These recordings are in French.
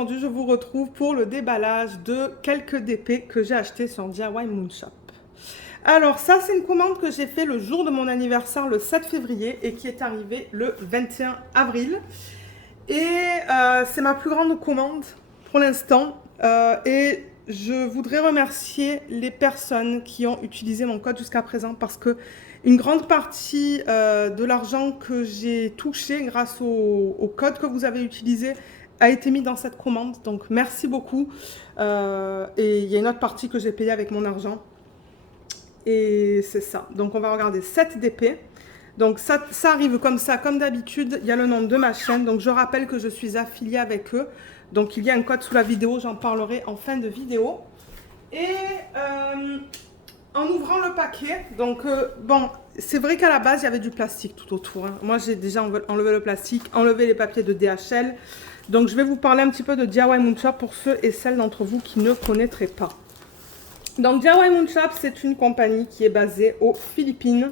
aujourd'hui je vous retrouve pour le déballage de quelques DP que j'ai acheté sur DIY Moonshop. Alors ça c'est une commande que j'ai fait le jour de mon anniversaire le 7 février et qui est arrivée le 21 avril. Et c'est ma plus grande commande pour l'instant. Et je voudrais remercier les personnes qui ont utilisé mon code jusqu'à présent parce que une grande partie de l'argent que j'ai touché grâce au code que vous avez utilisé a été mis dans cette commande. Donc merci beaucoup. Et il y a une autre partie que j'ai payée avec mon argent. Et c'est ça. Donc on va regarder 7 DP. Donc ça arrive comme ça, comme d'habitude. Il y a le nom de ma chaîne. Donc je rappelle que je suis affiliée avec eux. Donc il y a un code sous la vidéo. J'en parlerai en fin de vidéo. Et en ouvrant le paquet, donc bon, c'est vrai qu'à la base il y avait du plastique tout autour, hein. Moi j'ai déjà enlevé le plastique, enlevé les papiers de DHL. Donc je vais vous parler un petit peu de DIY Moonshop pour ceux et celles d'entre vous qui ne connaîtraient pas. Donc DIY Moonshop, c'est une compagnie qui est basée aux Philippines.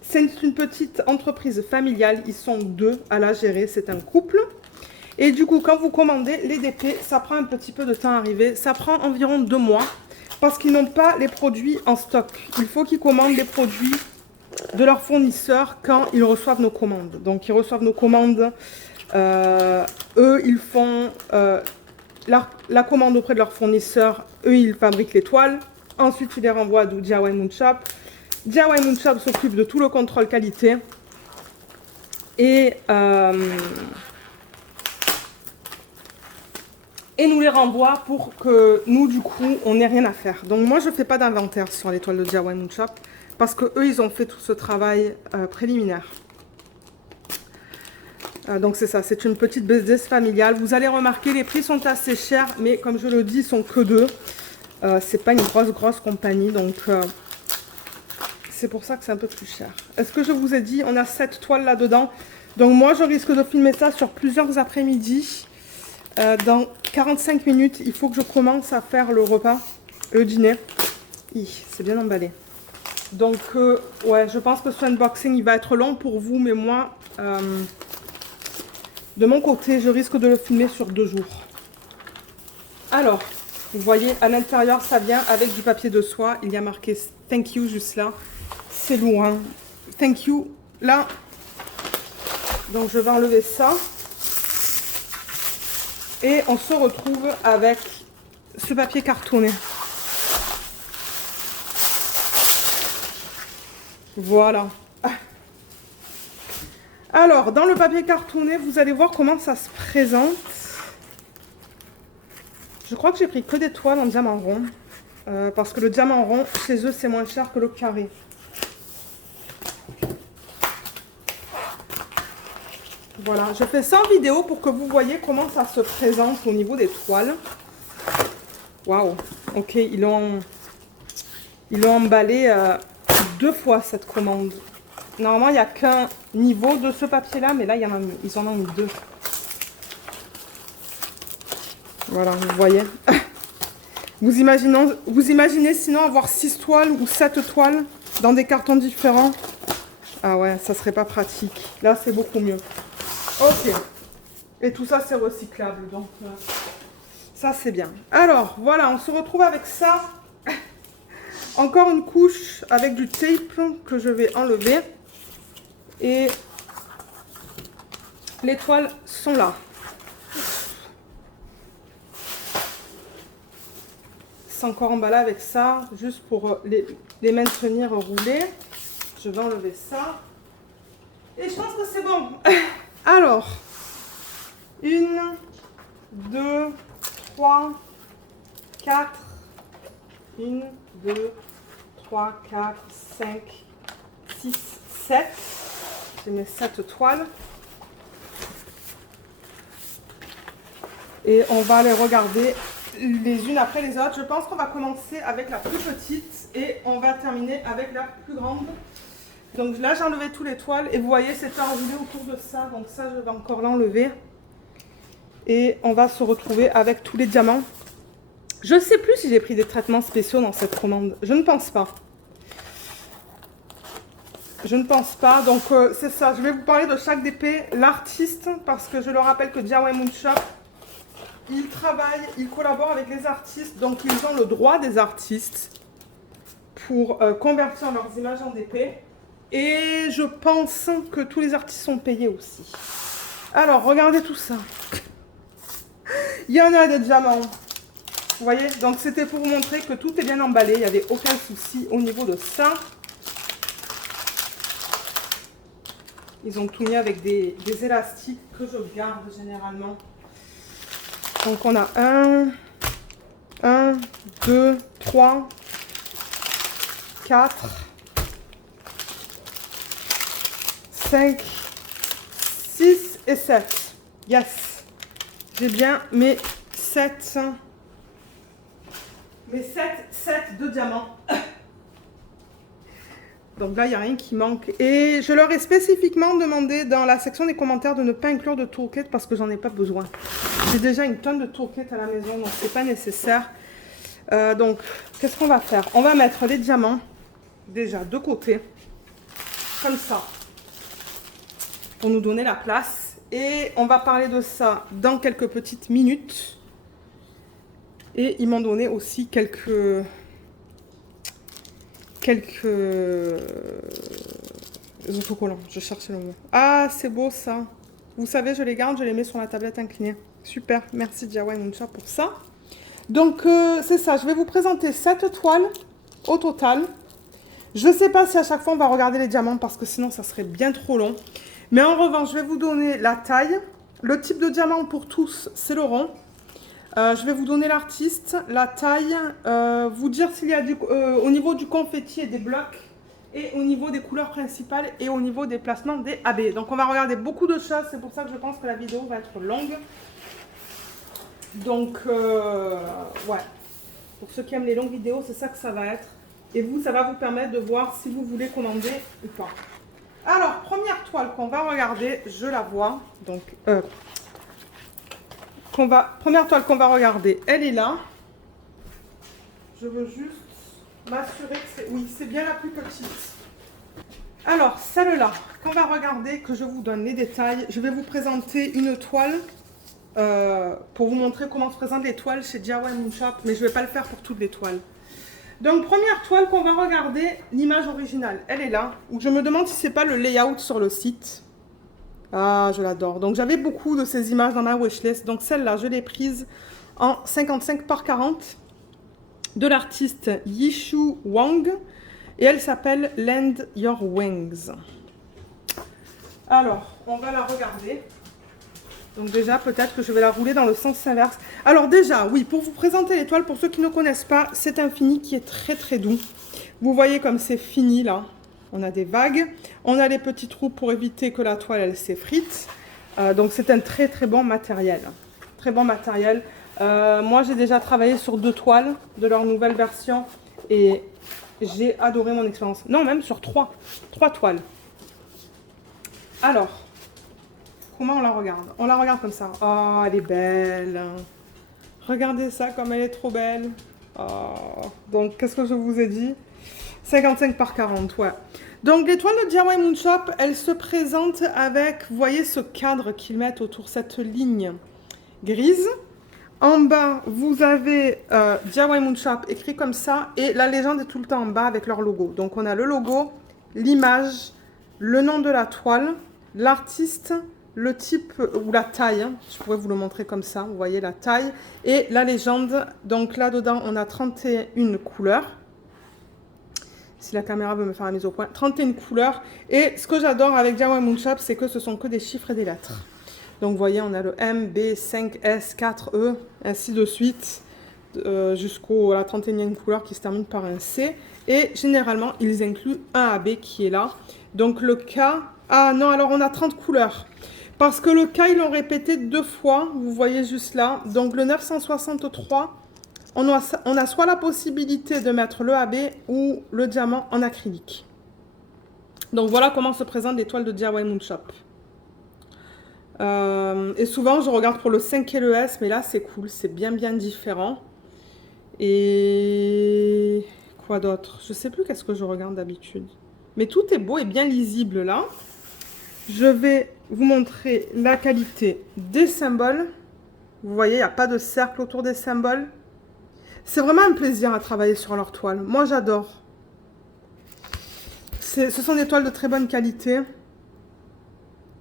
C'est une petite entreprise familiale, ils sont deux à la gérer, c'est un couple. Et du coup quand vous commandez les DP, ça prend un petit peu de temps à arriver, ça prend environ 2 mois. Parce qu'ils n'ont pas les produits en stock. Il faut qu'ils commandent les produits de leurs fournisseurs quand ils reçoivent nos commandes. Donc ils reçoivent nos commandes, eux ils font la commande auprès de leurs fournisseurs, eux ils fabriquent les toiles, ensuite ils les renvoient à DIY Moonshop. DIY Moonshop s'occupe de tout le contrôle qualité et nous les renvoie pour que nous, du coup, on n'ait rien à faire. Donc moi, je ne fais pas d'inventaire sur les toiles de DIY Moonshop parce que eux, ils ont fait tout ce travail préliminaire. Donc c'est ça, c'est une petite business familiale. Vous allez remarquer, les prix sont assez chers, mais comme je le dis, ils sont que deux. C'est pas une grosse compagnie, donc c'est pour ça que c'est un peu plus cher. Est-ce que je vous ai dit, on a 7 toiles là-dedans. Donc moi, je risque de filmer ça sur plusieurs après-midi. Dans 45 minutes, il faut que je commence à faire le repas, le dîner. C'est bien emballé. Donc, ouais, je pense que ce unboxing, il va être long pour vous, mais moi, de mon côté, je risque de le filmer sur 2 jours. Alors, vous voyez, à l'intérieur, ça vient avec du papier de soie. Il y a marqué « Thank you » juste là. C'est lourd, hein. « Thank you » là. Donc, je vais enlever ça. Et on se retrouve avec ce papier cartonné. Voilà. Alors, dans le papier cartonné, vous allez voir comment ça se présente. Je crois que j'ai pris que des toiles en diamant rond. Parce que le diamant rond, chez eux, c'est moins cher que le carré. Voilà, je fais ça en vidéo pour que vous voyez comment ça se présente au niveau des toiles. Waouh, ok, ils l'ont emballé 2 fois cette commande. Normalement, il n'y a qu'un niveau de ce papier-là, mais là, ils en ont mis 2. Voilà, vous voyez. Vous imaginez sinon avoir 6 toiles ou 7 toiles dans des cartons différents? Ah ouais, ça serait pas pratique. Là, c'est beaucoup mieux. Ok. Et tout ça, c'est recyclable. Donc, ça, c'est bien. Alors, voilà, on se retrouve avec ça. Encore une couche avec du tape que je vais enlever. Et les toiles sont là. C'est encore emballé avec ça, juste pour les maintenir roulés. Je vais enlever ça. Et je pense que c'est bon. Alors, 1, 2, 3, 4, 1, 2, 3, 4, 5, 6, 7. J'ai mes 7 toiles. Et on va les regarder les unes après les autres. Je pense qu'on va commencer avec la plus petite et on va terminer avec la plus grande. Donc là, j'ai enlevé tous les toiles et vous voyez, c'est enroulé autour de ça. Donc ça, je vais encore l'enlever. Et on va se retrouver avec tous les diamants. Je ne sais plus si j'ai pris des traitements spéciaux dans cette commande. Je ne pense pas. Je ne pense pas. Donc c'est ça. Je vais vous parler de chaque DP. L'artiste, parce que je le rappelle que DIY Moonshop ils travaillent, ils collaborent avec les artistes, donc ils ont le droit des artistes pour convertir leurs images en DP. Et je pense que tous les artistes sont payés aussi. Alors, regardez tout ça. Il y en a des diamants. Vous voyez? Donc, c'était pour vous montrer que tout est bien emballé. Il n'y avait aucun souci au niveau de ça. Ils ont tout mis avec des élastiques que je garde généralement. Donc, on a 1, 2, 3, 4, 5, 6 et 7. Yes. J'ai bien mes 7 de diamants. Donc là, il n'y a rien qui manque. Et je leur ai spécifiquement demandé dans la section des commentaires de ne pas inclure de toolkit parce que j'en ai pas besoin. J'ai déjà une tonne de toolkit à la maison, donc c'est pas nécessaire. Donc, qu'est-ce qu'on va faire? On va mettre les diamants déjà de côté, comme ça, pour nous donner la place. Et on va parler de ça dans quelques petites minutes. Et ils m'ont donné aussi quelques autocollants. Je cherchais le mot. Ah, c'est beau ça. Vous savez, je les garde, je les mets sur la tablette inclinée. Super, merci DIY Moonshop pour ça. Donc, c'est ça. Je vais vous présenter 7 toiles au total. Je ne sais pas si à chaque fois on va regarder les diamants parce que sinon ça serait bien trop long. Mais en revanche, je vais vous donner la taille. Le type de diamant pour tous, c'est le rond. Je vais vous donner l'artiste, la taille, vous dire s'il y a au niveau du confetti et des blocs, et au niveau des couleurs principales, et au niveau des placements des AB. Donc on va regarder beaucoup de choses, c'est pour ça que je pense que la vidéo va être longue. Donc, ouais, pour ceux qui aiment les longues vidéos, c'est ça que ça va être. Et vous, ça va vous permettre de voir si vous voulez commander ou pas. Alors, première toile qu'on va regarder, je la vois, donc... première toile qu'on va regarder, elle est là. Je veux juste m'assurer que c'est... Oui, c'est bien la plus petite. Alors, celle-là, qu'on va regarder, que je vous donne les détails. Je vais vous présenter une toile pour vous montrer comment se présentent les toiles chez DIY Moonshop, mais je ne vais pas le faire pour toutes les toiles. Donc, première toile qu'on va regarder, l'image originale, elle est là. Où je me demande si ce n'est pas le layout sur le site. Ah, je l'adore. Donc, j'avais beaucoup de ces images dans ma wishlist. Donc, celle-là, je l'ai prise en 55 par 40 de l'artiste Yishu Wang. Et elle s'appelle Lend Your Wings. Alors, on va la regarder. Donc, déjà, peut-être que je vais la rouler dans le sens inverse. Alors, déjà, oui, pour vous présenter les toiles, pour ceux qui ne connaissent pas, c'est un fini qui est très, très doux. Vous voyez comme c'est fini, là. On a des vagues, on a les petits trous pour éviter que la toile elle s'effrite. Donc c'est un très très bon matériel. Très bon matériel. Moi j'ai déjà travaillé sur 2 toiles de leur nouvelle version et j'ai adoré mon expérience. Non, même sur 3 toiles. Alors, comment on la regarde? On la regarde comme ça. Oh, elle est belle. Regardez ça comme elle est trop belle. Oh. Donc qu'est-ce que je vous ai dit? 55 par 40, ouais. Donc, les toiles de DIY Moonshop, elles se présentent avec, vous voyez ce cadre qu'ils mettent autour de cette ligne grise. En bas, vous avez DIY Moonshop écrit comme ça et la légende est tout le temps en bas avec leur logo. Donc, on a le logo, l'image, le nom de la toile, l'artiste, le type ou la taille. Hein, je pourrais vous le montrer comme ça, vous voyez la taille et la légende. Donc, là-dedans, on a 31 couleurs. Si la caméra veut me faire la mise au point, 31 couleurs. Et ce que j'adore avec DIY Moonshop, c'est que ce sont que des chiffres et des lettres. Donc, vous voyez, on a le M, B, 5, S, 4, E, ainsi de suite, jusqu'à la 31e couleur qui se termine par un C. Et généralement, ils incluent un AB qui est là. Donc, le K... Ah non, alors on a 30 couleurs. Parce que le K, ils l'ont répété 2 fois. Vous voyez juste là. Donc, le 963... On a soit la possibilité de mettre le AB ou le diamant en acrylique. Donc voilà comment se présentent les toiles de DIY Moonshop. Et souvent je regarde pour le 5 et le S, mais là c'est cool, c'est bien différent. Et quoi d'autre? Je sais plus qu'est-ce que je regarde d'habitude. Mais tout est beau et bien lisible là. Je vais vous montrer la qualité des symboles. Vous voyez, il n'y a pas de cercle autour des symboles. C'est vraiment un plaisir à travailler sur leur toile. Moi, j'adore. Ce sont des toiles de très bonne qualité.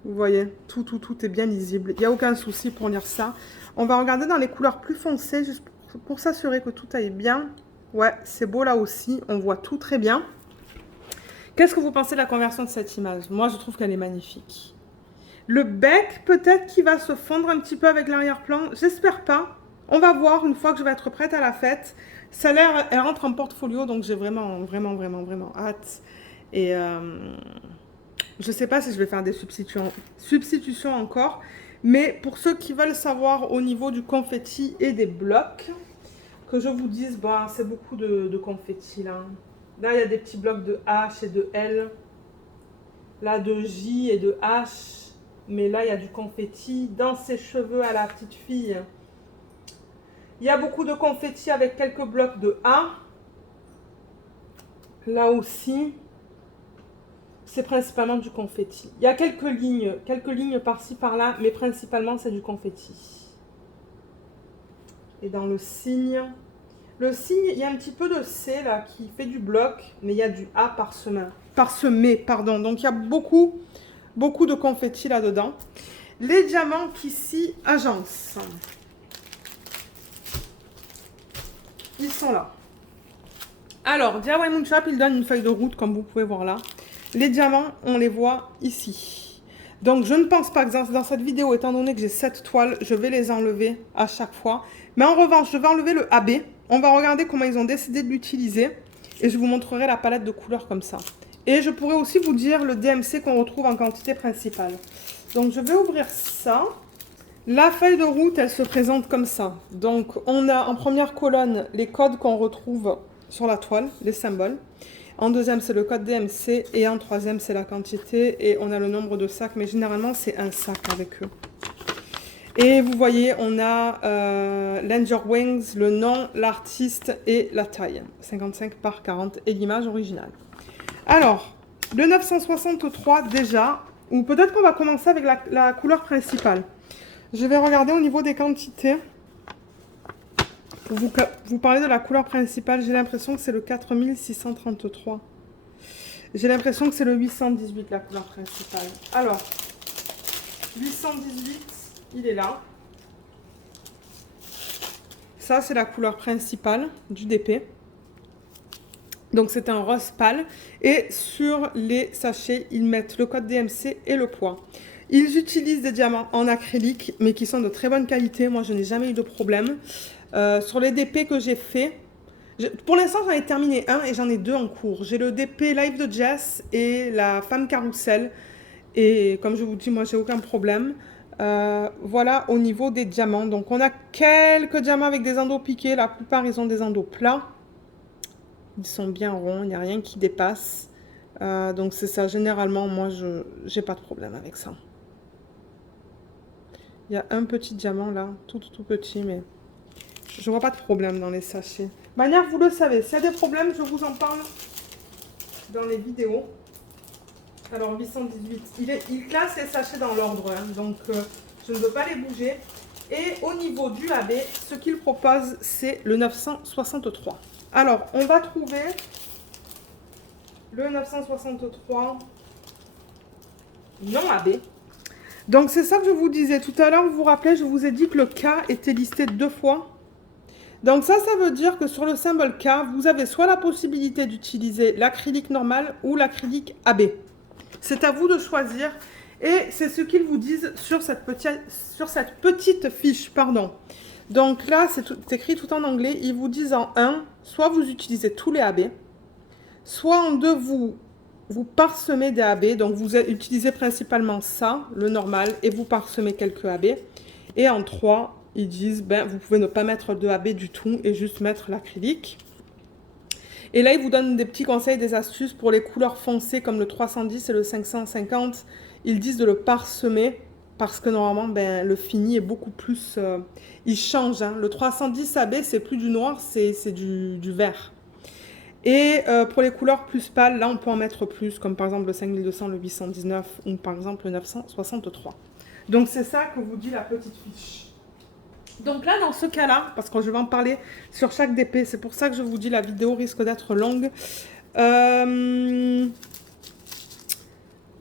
Vous voyez, tout est bien lisible. Il n'y a aucun souci pour lire ça. On va regarder dans les couleurs plus foncées, juste pour s'assurer que tout aille bien. Ouais, c'est beau là aussi. On voit tout très bien. Qu'est-ce que vous pensez de la conversion de cette image? Moi, je trouve qu'elle est magnifique. Le bec, peut-être qu'il va se fondre un petit peu avec l'arrière-plan. J'espère pas. On va voir une fois que je vais être prête à la fête. Ça a l'air, elle rentre en portfolio, donc j'ai vraiment hâte. Et je ne sais pas si je vais faire des substitutions encore. Mais pour ceux qui veulent savoir au niveau du confetti et des blocs, que je vous dise, bon, c'est beaucoup de confetti là. Là, il y a des petits blocs de H et de L. Là, de J et de H. Mais là, il y a du confetti dans ses cheveux à la petite fille. Il y a beaucoup de confetti avec quelques blocs de A. Là aussi, c'est principalement du confetti. Il y a quelques lignes par-ci par-là, mais principalement c'est du confetti. Et dans le signe, il y a un petit peu de C là qui fait du bloc, mais il y a du A parsemé, pardon. Donc il y a beaucoup de confetti là-dedans. Les diamants qui s'y agencent. Ils sont là. Alors, DIY Moon Shop, il donne une feuille de route, comme vous pouvez voir là. Les diamants, on les voit ici. Donc, je ne pense pas que dans cette vidéo, étant donné que j'ai 7 toiles, je vais les enlever à chaque fois. Mais en revanche, je vais enlever le AB. On va regarder comment ils ont décidé de l'utiliser. Et je vous montrerai la palette de couleurs comme ça. Et je pourrais aussi vous dire le DMC qu'on retrouve en quantité principale. Donc, je vais ouvrir ça. La feuille de route, elle se présente comme ça. Donc, on a en première colonne les codes qu'on retrouve sur la toile, les symboles. En deuxième, c'est le code DMC. Et en troisième, c'est la quantité. Et on a le nombre de sacs. Mais généralement, c'est un sac avec eux. Et vous voyez, on a l'Anger Wings, le nom, l'artiste et la taille. 55 par 40 et l'image originale. Alors, le 963 déjà. Ou peut-être qu'on va commencer avec la couleur principale. Je vais regarder au niveau des quantités. Pour vous parler de la couleur principale, j'ai l'impression que c'est le 4633. J'ai l'impression que c'est le 818, la couleur principale. Alors, 818, il est là. Ça, c'est la couleur principale du DP. Donc, c'est un rose pâle. Et sur les sachets, ils mettent le code DMC et le poids. Ils utilisent des diamants en acrylique, mais qui sont de très bonne qualité. Moi, je n'ai jamais eu de problème. Sur les DP que j'ai fait, pour l'instant, j'en ai terminé un et j'en ai deux en cours. J'ai le DP Live de Jess et la Femme Carousel. Et comme je vous dis, moi, j'ai aucun problème. Voilà au niveau des diamants. Donc, on a quelques diamants avec des endos piqués. La plupart, ils ont des endos plats. Ils sont bien ronds, il n'y a rien qui dépasse. Donc, c'est ça. Généralement, moi, je n'ai pas de problème avec ça. Il y a un petit diamant là, tout petit, mais je vois pas de problème dans les sachets. De manière, vous le savez, s'il y a des problèmes, je vous en parle dans les vidéos. Alors, 818, il classe les sachets dans l'ordre, hein, donc je ne veux pas les bouger. Et au niveau du AB, ce qu'il propose, c'est le 963. Alors, on va trouver le 963 non AB. Donc, c'est ça que je vous disais tout à l'heure. Vous vous rappelez, je vous ai dit que le K était listé 2 fois. Donc, ça veut dire que sur le symbole K, vous avez soit la possibilité d'utiliser l'acrylique normal ou l'acrylique AB. C'est à vous de choisir. Et c'est ce qu'ils vous disent sur cette petite fiche. Pardon. Donc là, c'est écrit tout en anglais. Ils vous disent en 1, soit vous utilisez tous les AB, soit en 2, vous parsemez des AB. Donc vous utilisez principalement ça, le normal, et vous parsemez quelques AB. Et en 3, ils disent, ben, vous pouvez ne pas mettre de AB du tout et juste mettre l'acrylique. Et là, ils vous donnent des petits conseils, des astuces pour les couleurs foncées comme le 310 et le 550. Ils disent de le parsemer parce que normalement, ben, le fini est beaucoup plus... il change. Hein. Le 310 AB, c'est plus du noir, c'est du vert. Et pour les couleurs plus pâles, là, on peut en mettre plus, comme par exemple le 5200, le 819 ou par exemple le 963. Donc, c'est ça que vous dit la petite fiche. Donc là, dans ce cas-là, parce que je vais en parler sur chaque DP, c'est pour ça que je vous dis la vidéo risque d'être longue.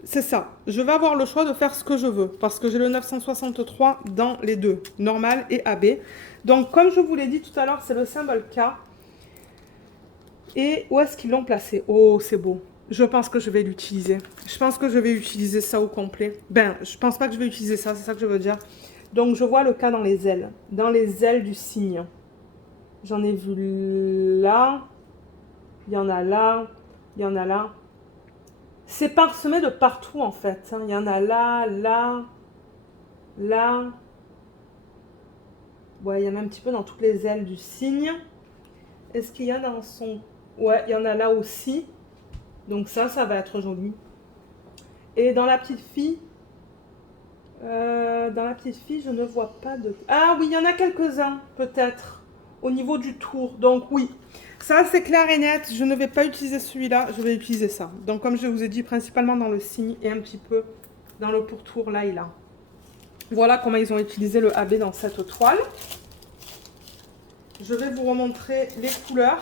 C'est ça. Je vais avoir le choix de faire ce que je veux, parce que j'ai le 963 dans les deux, normal et AB. Donc, comme je vous l'ai dit tout à l'heure, c'est le symbole K. Et où est-ce qu'ils l'ont placé? Oh, c'est beau. Je pense que je vais l'utiliser. Je pense que je vais utiliser ça au complet. Ben, je pense pas que je vais utiliser ça, c'est ça que je veux dire. Donc, je vois le K dans les ailes. Dans les ailes du cygne. J'en ai vu là. Il y en a là. Il y en a là. C'est parsemé de partout, en fait. Il y en a là, là, là. Ouais, il y en a un petit peu dans toutes les ailes du cygne. Est-ce qu'il y en a dans son... Ouais, il y en a là aussi. Donc ça va être joli. Et dans la petite fille... je ne vois pas de... Ah oui, il y en a quelques-uns, peut-être, au niveau du tour. Donc oui, ça c'est clair et net. Je ne vais pas utiliser celui-là, je vais utiliser ça. Donc comme je vous ai dit, principalement dans le cygne et un petit peu dans le pourtour là et là. Voilà comment ils ont utilisé le AB dans cette toile. Je vais vous remontrer les couleurs.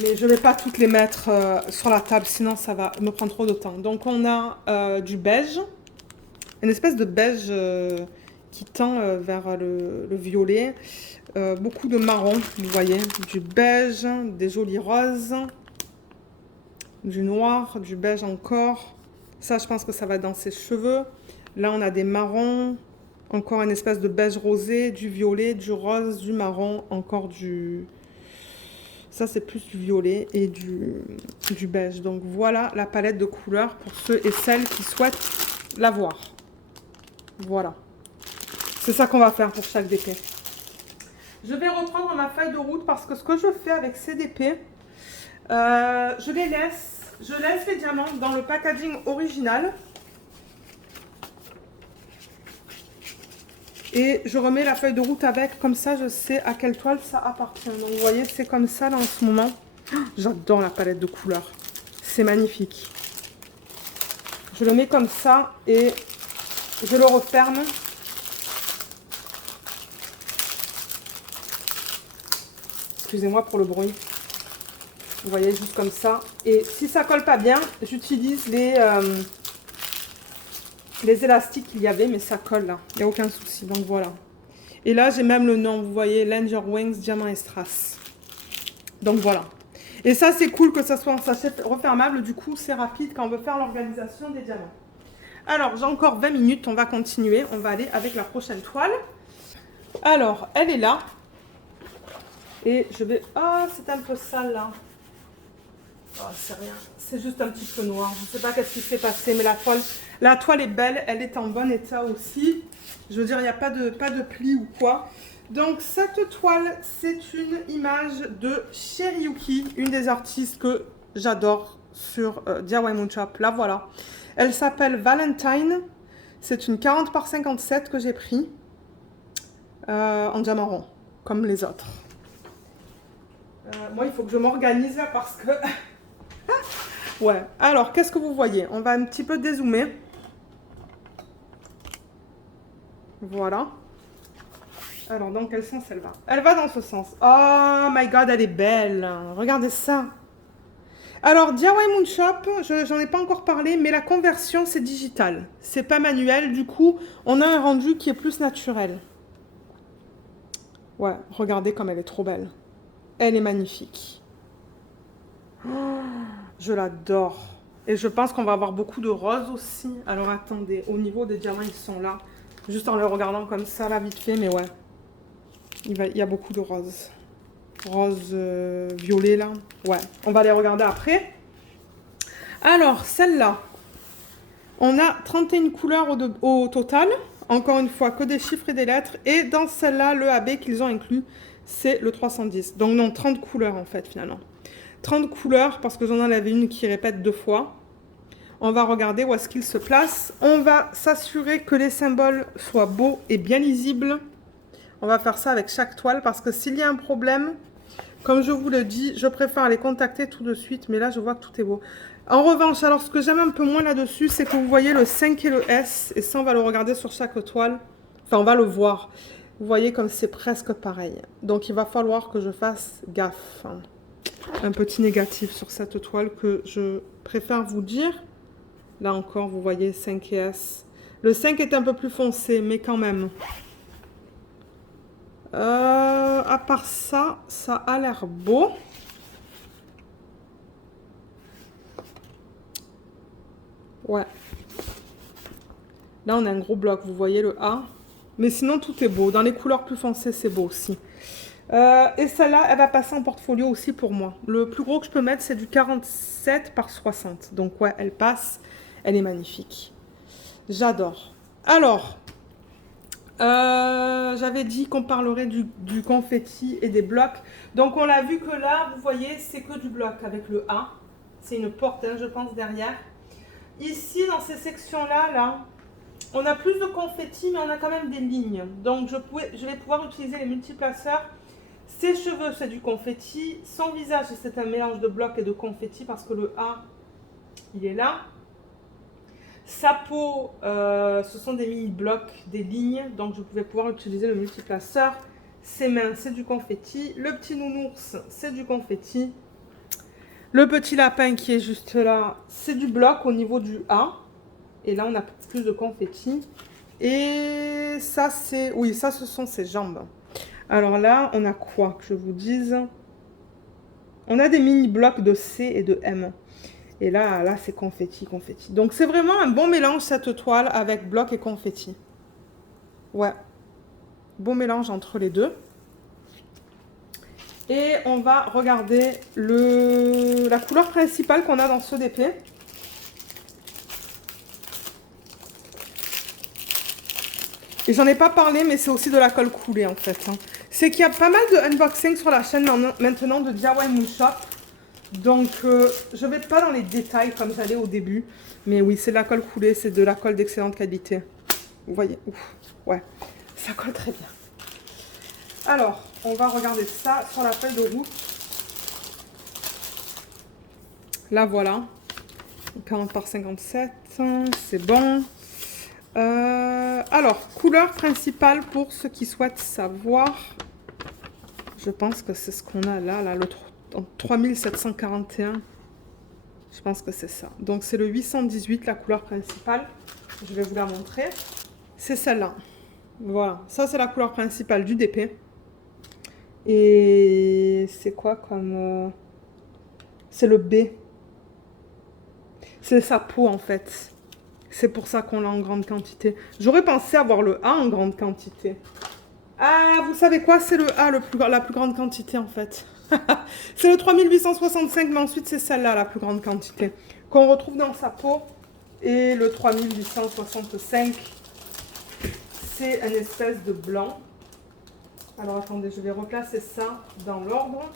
Mais je ne vais pas toutes les mettre sur la table, sinon ça va me prendre trop de temps. Donc on a du beige, une espèce de beige qui tend vers le violet. Beaucoup de marron, vous voyez, du beige, des jolis roses, du noir, du beige encore. Ça, je pense que ça va dans ses cheveux. Là, on a des marrons, encore une espèce de beige rosé, du violet, du rose, du marron, encore du... Ça, c'est plus du violet et du beige. Donc, voilà la palette de couleurs pour ceux et celles qui souhaitent la voir. Voilà. C'est ça qu'on va faire pour chaque DP. Je vais reprendre ma feuille de route parce que ce que je fais avec ces DP, je laisse les diamants dans le packaging original. Et je remets la feuille de route avec, comme ça je sais à quelle toile ça appartient. Donc vous voyez, c'est comme ça là en ce moment. J'adore la palette de couleurs. C'est magnifique. Je le mets comme ça et je le referme. Excusez-moi pour le bruit. Vous voyez, juste comme ça. Et si ça colle pas bien, j'utilise les élastiques qu'il y avait, mais ça colle là. Il n'y a aucun souci. Donc voilà. Et là, j'ai même le nom. Vous voyez, Langer Wings Diamant et Strass. Donc voilà. Et ça, c'est cool que ça soit en sachet refermable. Du coup, c'est rapide quand on veut faire l'organisation des diamants. Alors, j'ai encore 20 minutes. On va continuer. On va aller avec la prochaine toile. Alors, elle est là. Et je vais... Ah, c'est un peu sale là. Oh, c'est rien. C'est juste un petit peu noir. Je ne sais pas qu'est-ce qui s'est passé, mais la toile est belle. Elle est en bon état aussi. Je veux dire, il n'y a pas de plis ou quoi. Donc, cette toile, c'est une image de Cherryuki, une des artistes que j'adore sur DIY Moon Shop. La voilà. Elle s'appelle Valentine. C'est une 40 par 57 que j'ai pris en diamant rond, comme les autres. Moi, il faut que je m'organise là parce que... Ouais. Alors, qu'est-ce que vous voyez? On va un petit peu dézoomer. Voilà. Alors, dans quel sens elle va? Elle va dans ce sens. Oh my god, elle est belle. Regardez ça. Alors, DIY Moon Shop, j'en ai pas encore parlé, mais la conversion, c'est digital. C'est pas manuel. Du coup, on a un rendu qui est plus naturel. Ouais, regardez comme elle est trop belle. Elle est magnifique. Oh, je l'adore. Et je pense qu'on va avoir beaucoup de roses aussi. Alors, attendez. Au niveau des diamants, ils sont là. Juste en les regardant comme ça, là, vite fait. Mais ouais. Il y a beaucoup de roses. Rose violet, là. Ouais. On va les regarder après. Alors, celle-là. On a 31 couleurs au total. Encore une fois, que des chiffres et des lettres. Et dans celle-là, le AB qu'ils ont inclus, c'est le 310. Donc non, 30 couleurs en fait finalement. 30 couleurs parce que j'en avais une qui répète 2 fois. On va regarder où est-ce qu'ils se placent. On va s'assurer que les symboles soient beaux et bien lisibles. On va faire ça avec chaque toile parce que s'il y a un problème, Comme je vous le dis, je préfère les contacter tout de suite, mais là, je vois que tout est beau. En revanche, alors, ce que j'aime un peu moins là-dessus, c'est que vous voyez le 5 et le S, et ça, on va le regarder sur chaque toile. Enfin, on va le voir. Vous voyez comme c'est presque pareil. Donc, il va falloir que je fasse gaffe. Un petit négatif sur cette toile que je préfère vous dire. Là encore, vous voyez 5 et S. Le 5 est un peu plus foncé, mais quand même. À part ça, ça a l'air beau. Ouais. Là, on a un gros bloc, vous voyez le A. Mais sinon, tout est beau. Dans les couleurs plus foncées, c'est beau aussi. Et celle-là, elle va passer en portfolio aussi pour moi. Le plus gros que je peux mettre, c'est du 47 par 60. Donc ouais, elle passe. Elle est magnifique. J'adore. Alors, j'avais dit qu'on parlerait du confetti et des blocs. Donc on l'a vu que là, vous voyez, c'est que du bloc avec le A. C'est une porte, hein, je pense, derrière. Ici, dans ces sections-là, là, on a plus de confetti, mais on a quand même des lignes. Donc je vais pouvoir utiliser les multiplaceurs. Ses cheveux, c'est du confetti. Son visage, c'est un mélange de blocs et de confetti parce que le A, il est là. Sa peau, ce sont des mini-blocs, des lignes. Donc, je pouvais pouvoir utiliser le multiplaceur. Ses mains, c'est du confetti. Le petit nounours, c'est du confetti. Le petit lapin qui est juste là, c'est du bloc au niveau du A. Et là, on a plus de confetti. Et ça, c'est... Oui, ça, ce sont ses jambes. Alors là, on a quoi que je vous dise? On a des mini-blocs de C et de M. Et là c'est confetti, confetti. Donc, c'est vraiment un bon mélange, cette toile, avec bloc et confetti. Ouais. Beau mélange entre les deux. Et on va regarder la couleur principale qu'on a dans ce DP. Et j'en ai pas parlé, mais c'est aussi de la colle coulée, en fait. C'est qu'il y a pas mal de unboxing sur la chaîne maintenant de DIY Moon Shop. Donc, je ne vais pas dans les détails comme j'allais au début. Mais oui, c'est de la colle coulée, c'est de la colle d'excellente qualité. Vous voyez, ouf, ouais, ça colle très bien. Alors, on va regarder ça sur la feuille de route. Là, voilà. 40 par 57, c'est bon. Alors, couleur principale pour ceux qui souhaitent savoir. Je pense que c'est ce qu'on a là, le 3741. Je pense que c'est ça. Donc, c'est le 818, la couleur principale. Je vais vous la montrer. C'est celle-là. Voilà. Ça, c'est la couleur principale du DP. Et c'est quoi comme... C'est le B. C'est sa peau, en fait. C'est pour ça qu'on l'a en grande quantité. J'aurais pensé avoir le A en grande quantité. Ah, vous savez quoi? C'est le A, la plus grande quantité, en fait. C'est le 3865, mais ensuite, c'est celle-là, la plus grande quantité. Qu'on retrouve dans sa peau. Et le 3865, c'est une espèce de blanc. Alors, attendez, je vais replacer ça dans l'ordre.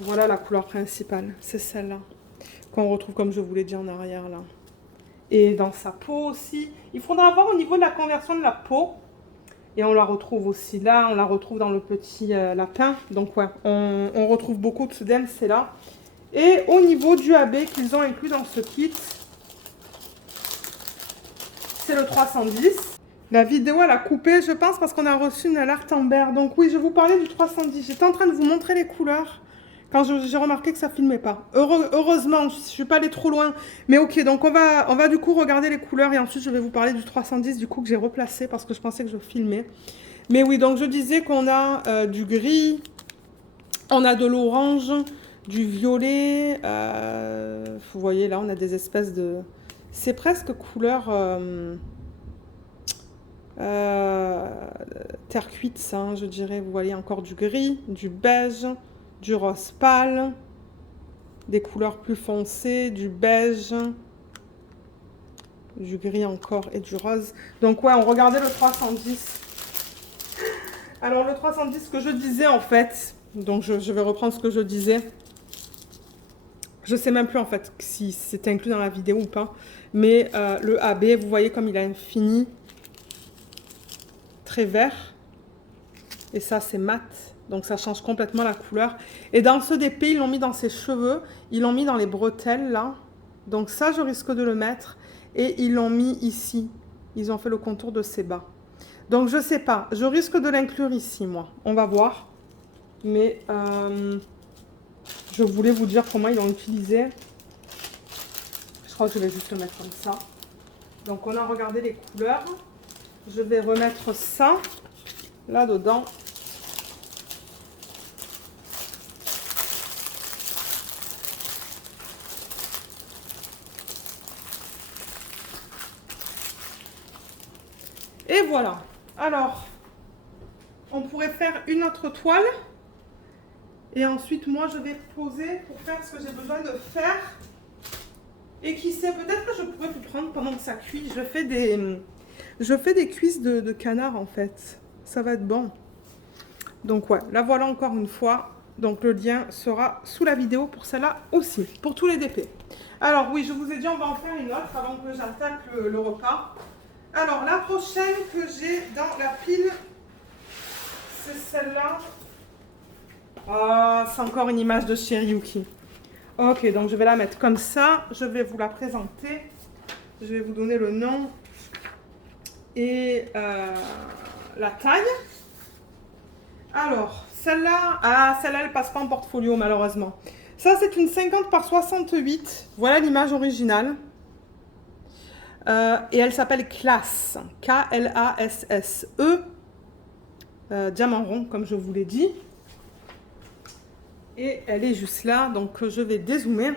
Voilà la couleur principale, c'est celle-là. Qu'on retrouve, comme je vous l'ai dit, en arrière, là. Et dans sa peau aussi. Il faudra voir au niveau de la conversion de la peau. Et on la retrouve aussi là, on la retrouve dans le petit lapin. Donc ouais, on retrouve beaucoup de ce DMC là. Et au niveau du AB qu'ils ont inclus dans ce kit, c'est le 310. La vidéo, elle a coupé, je pense, parce qu'on a reçu une alerte Amber. Donc oui, je vous parlais du 310. J'étais en train de vous montrer les couleurs quand j'ai remarqué que ça ne filmait pas. Heureusement, je ne suis pas allée trop loin. Mais ok, donc on va du coup regarder les couleurs et ensuite je vais vous parler du 310 du coup que j'ai replacé parce que je pensais que je filmais. Mais oui, donc je disais qu'on a du gris, on a de l'orange, du violet. Vous voyez là, on a des espèces de... C'est presque couleur... terre cuite, ça, hein, je dirais. Vous voyez encore du gris, du beige, du rose pâle, des couleurs plus foncées, du beige, du gris encore et du rose. Donc ouais, on regardait le 310. Alors le 310, ce que je disais en fait, donc je vais reprendre ce que je disais. Je sais même plus en fait si c'était inclus dans la vidéo ou pas. Mais le AB, vous voyez comme il a un fini très vert. Et ça, c'est mat. Donc, ça change complètement la couleur. Et dans ce DP, ils l'ont mis dans ses cheveux. Ils l'ont mis dans les bretelles, là. Donc, ça, je risque de le mettre. Et ils l'ont mis ici. Ils ont fait le contour de ses bas. Donc, je sais pas. Je risque de l'inclure ici, moi. On va voir. Mais je voulais vous dire comment ils l'ont utilisé. Je crois que je vais juste le mettre comme ça. Donc, on a regardé les couleurs. Je vais remettre ça là-dedans. Et voilà. Alors, on pourrait faire une autre toile. Et ensuite, moi, je vais poser pour faire ce que j'ai besoin de faire. Et qui sait, peut-être que je pourrais vous prendre pendant que ça cuit. Je fais des cuisses de canard, en fait. Ça va être bon. Donc, ouais, la voilà encore une fois. Donc, le lien sera sous la vidéo pour celle-là aussi, pour tous les DP. Alors, oui, je vous ai dit, on va en faire une autre avant que j'attaque le repas. Alors, la prochaine que j'ai dans la pile, c'est celle-là. Ah, c'est encore une image de Cherryuki. Ok, donc je vais la mettre comme ça. Je vais vous la présenter. Je vais vous donner le nom et la taille. Alors, celle-là, celle-là, elle passe pas en portfolio malheureusement. Ça, c'est une 50 par 68. Voilà l'image originale. Et elle s'appelle Classe. K-L-A-S-S-E. Diamant rond, comme je vous l'ai dit. Et elle est juste là, donc je vais dézoomer.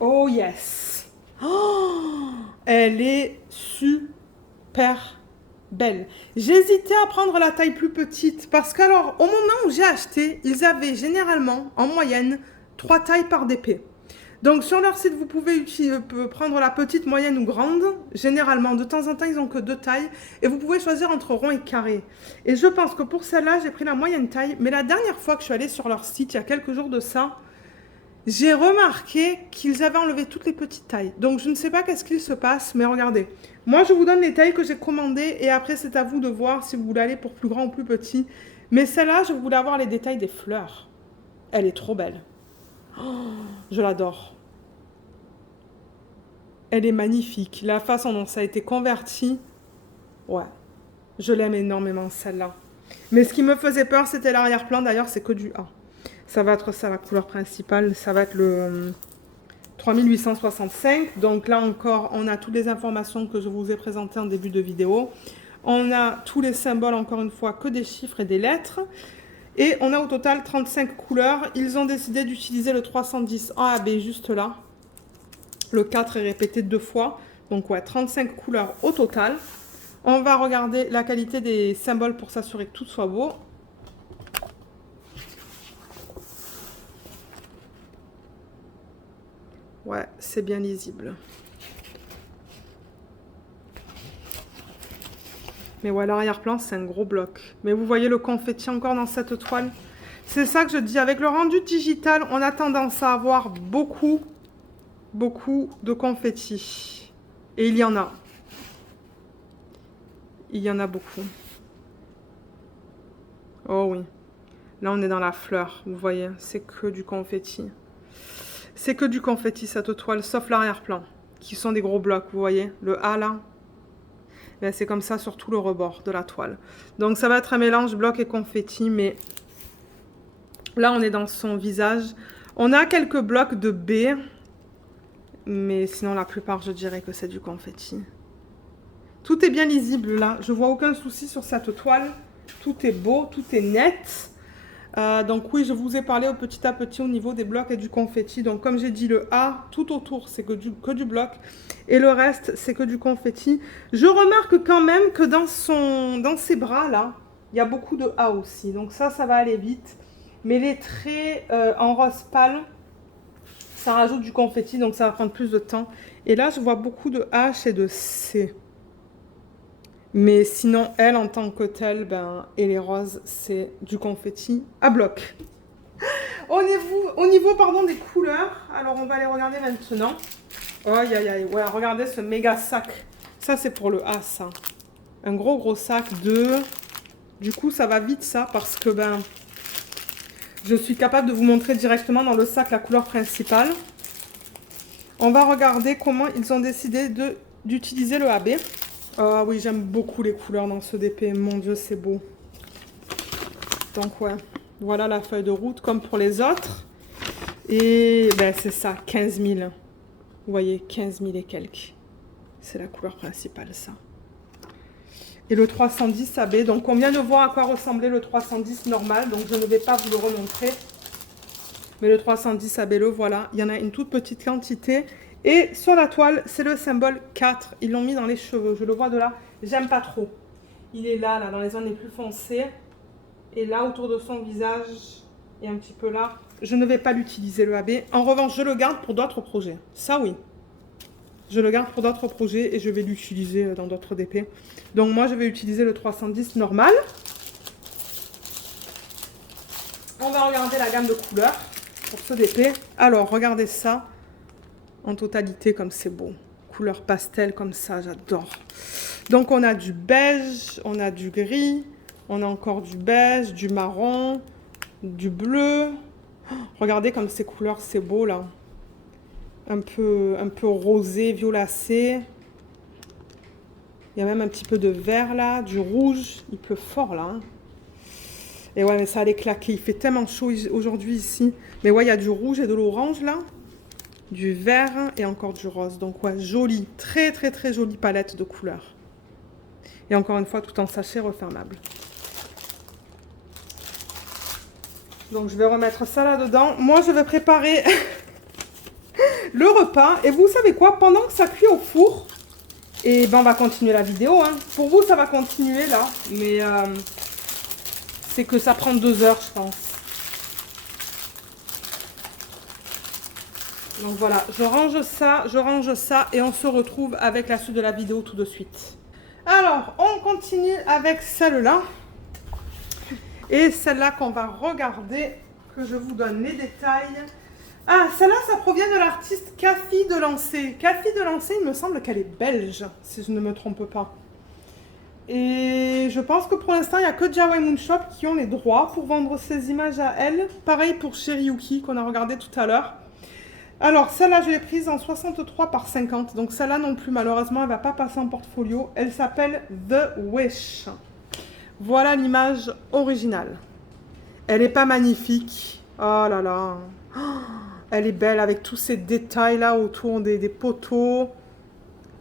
Oh yes! Oh, elle est super belle. J'hésitais à prendre la taille plus petite parce que alors au moment où j'ai acheté, ils avaient généralement en moyenne 3 tailles par DP. Donc sur leur site, vous pouvez prendre la petite, moyenne ou grande. Généralement, de temps en temps, ils n'ont que 2 tailles. Et vous pouvez choisir entre rond et carré. Et je pense que pour celle-là, j'ai pris la moyenne taille. Mais la dernière fois que je suis allée sur leur site, il y a quelques jours de ça, j'ai remarqué qu'ils avaient enlevé toutes les petites tailles. Donc je ne sais pas qu'est-ce qu'il se passe, mais regardez. Moi, je vous donne les tailles que j'ai commandées. Et après, c'est à vous de voir si vous voulez aller pour plus grand ou plus petit. Mais celle-là, je voulais avoir les détails des fleurs. Elle est trop belle. Oh, je l'adore. Elle est magnifique. La façon dont ça a été converti, ouais, je l'aime énormément celle-là. Mais ce qui me faisait peur, c'était l'arrière-plan. D'ailleurs, c'est que du A. Ça va être ça, la couleur principale. Ça va être le 3865. Donc là encore, on a toutes les informations que je vous ai présentées en début de vidéo. On a tous les symboles, encore une fois, que des chiffres et des lettres. Et on a au total 35 couleurs. Ils ont décidé d'utiliser le 310 A à B juste là. Le 4 est répété 2 fois. Donc ouais, 35 couleurs au total. On va regarder la qualité des symboles pour s'assurer que tout soit beau. Ouais, c'est bien lisible. Mais ouais, l'arrière-plan, c'est un gros bloc. Mais vous voyez le confetti encore dans cette toile. C'est ça que je dis. Avec le rendu digital, on a tendance à avoir beaucoup de confetti. Et il y en a. Il y en a beaucoup. Oh oui. Là, on est dans la fleur. Vous voyez, c'est que du confetti. C'est que du confetti, cette toile, sauf l'arrière-plan, qui sont des gros blocs, vous voyez. Le A, là, c'est comme ça sur tout le rebord de la toile. Donc, ça va être un mélange bloc et confetti, mais là, on est dans son visage. On a quelques blocs de B, mais sinon, la plupart, je dirais que c'est du confetti. Tout est bien lisible, là. Je vois aucun souci sur cette toile. Tout est beau, tout est net. Donc oui, je vous ai parlé petit à petit au niveau des blocs et du confetti. Donc comme j'ai dit, le A, tout autour, c'est que du bloc. Et le reste, c'est que du confetti. Je remarque quand même que dans ses bras, là, il y a beaucoup de A aussi. Donc ça va aller vite. Mais les traits en rose pâle, ça rajoute du confetti, donc ça va prendre plus de temps. Et là, je vois beaucoup de H et de C. Mais sinon, elle, en tant que telle, et les roses, c'est du confetti à bloc. Au niveau, pardon, des couleurs, alors on va les regarder maintenant. Aïe, aïe, aïe. Ouais, regardez ce méga sac. Ça, c'est pour le A, ça. Un gros sac de... Du coup, ça va vite, ça, parce que, ben... Je suis capable de vous montrer directement dans le sac la couleur principale. On va regarder comment ils ont décidé d'utiliser le AB. Ah oui, j'aime beaucoup les couleurs dans ce DP. Mon Dieu, c'est beau. Donc, ouais. Voilà la feuille de route, comme pour les autres. Et, ben, c'est ça, 15 000. Vous voyez, 15 000 et quelques. C'est la couleur principale, ça. Et le 310 AB. Donc, on vient de voir à quoi ressemblait le 310 normal. Donc, je ne vais pas vous le remontrer. Mais le 310 AB, le voilà. Il y en a une toute petite quantité. Et sur la toile, c'est le symbole 4. Ils l'ont mis dans les cheveux. Je le vois de là. J'aime pas trop. Il est là, dans les zones les plus foncées. Et là, autour de son visage. Et un petit peu là. Je ne vais pas l'utiliser, le AB. En revanche, je le garde pour d'autres projets. Ça, oui. Je le garde pour d'autres projets et je vais l'utiliser dans d'autres DP. Donc, moi, je vais utiliser le 310 normal. On va regarder la gamme de couleurs pour ce DP. Alors, regardez ça en totalité comme c'est beau. Couleur pastel comme ça, j'adore. Donc, on a du beige, on a du gris, on a encore du beige, du marron, du bleu. Oh, regardez comme ces couleurs, c'est beau là. Un peu rosé, violacé. Il y a même un petit peu de vert là, du rouge. Il pleut fort là. Hein. Et ouais, mais ça allait claquer. Il fait tellement chaud aujourd'hui ici. Mais ouais, il y a du rouge et de l'orange là. Du vert et encore du rose. Donc ouais, joli. Très très très jolie palette de couleurs. Et encore une fois, tout en sachet refermable. Donc je vais remettre ça là-dedans. Moi, je vais préparer... le repas. Et vous savez quoi? Pendant que ça cuit au four, et ben on va continuer la vidéo. Hein. Pour vous, ça va continuer là. Mais c'est que ça prend 2 heures, je pense. Donc voilà, je range ça et on se retrouve avec la suite de la vidéo tout de suite. Alors, on continue avec celle-là. Et celle-là qu'on va regarder, que je vous donne les détails. Ah, celle-là, ça provient de l'artiste Cathy Delancey. Cathy Delancey, il me semble qu'elle est belge, si je ne me trompe pas. Et je pense que pour l'instant, il n'y a que Jawai Moonshop qui ont les droits pour vendre ces images à elle. Pareil pour Chéri Yuki, qu'on a regardé tout à l'heure. Alors, celle-là, je l'ai prise en 63 par 50. Donc, celle-là non plus, malheureusement, elle ne va pas passer en portfolio. Elle s'appelle The Wish. Voilà l'image originale. Elle n'est pas magnifique. Oh là là. Oh, elle est belle avec tous ces détails là autour des poteaux.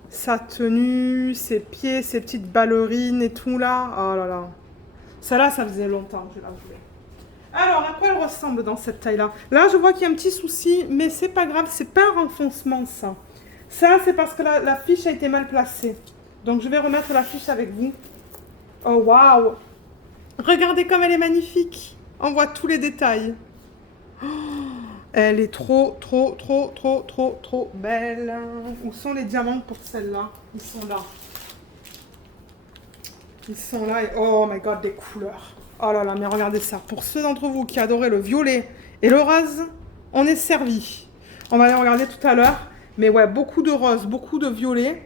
Sa tenue, ses pieds, ses petites ballerines et tout là. Oh là là. Celle-là, ça faisait longtemps, je l'avoue. Alors, à quoi elle ressemble dans cette taille-là? Là, je vois qu'il y a un petit souci, mais c'est pas grave, c'est pas un renfoncement, ça. Ça, c'est parce que la fiche a été mal placée. Donc, je vais remettre la fiche avec vous. Oh, waouh! Regardez comme elle est magnifique. On voit tous les détails. Oh, elle est trop belle. Où sont les diamants pour celle-là? Ils sont là. Ils sont là et oh my god, des couleurs. Oh là là, mais regardez ça. Pour ceux d'entre vous qui adoraient le violet et le rose, on est servi. On va les regarder tout à l'heure. Mais ouais, beaucoup de rose, beaucoup de violet.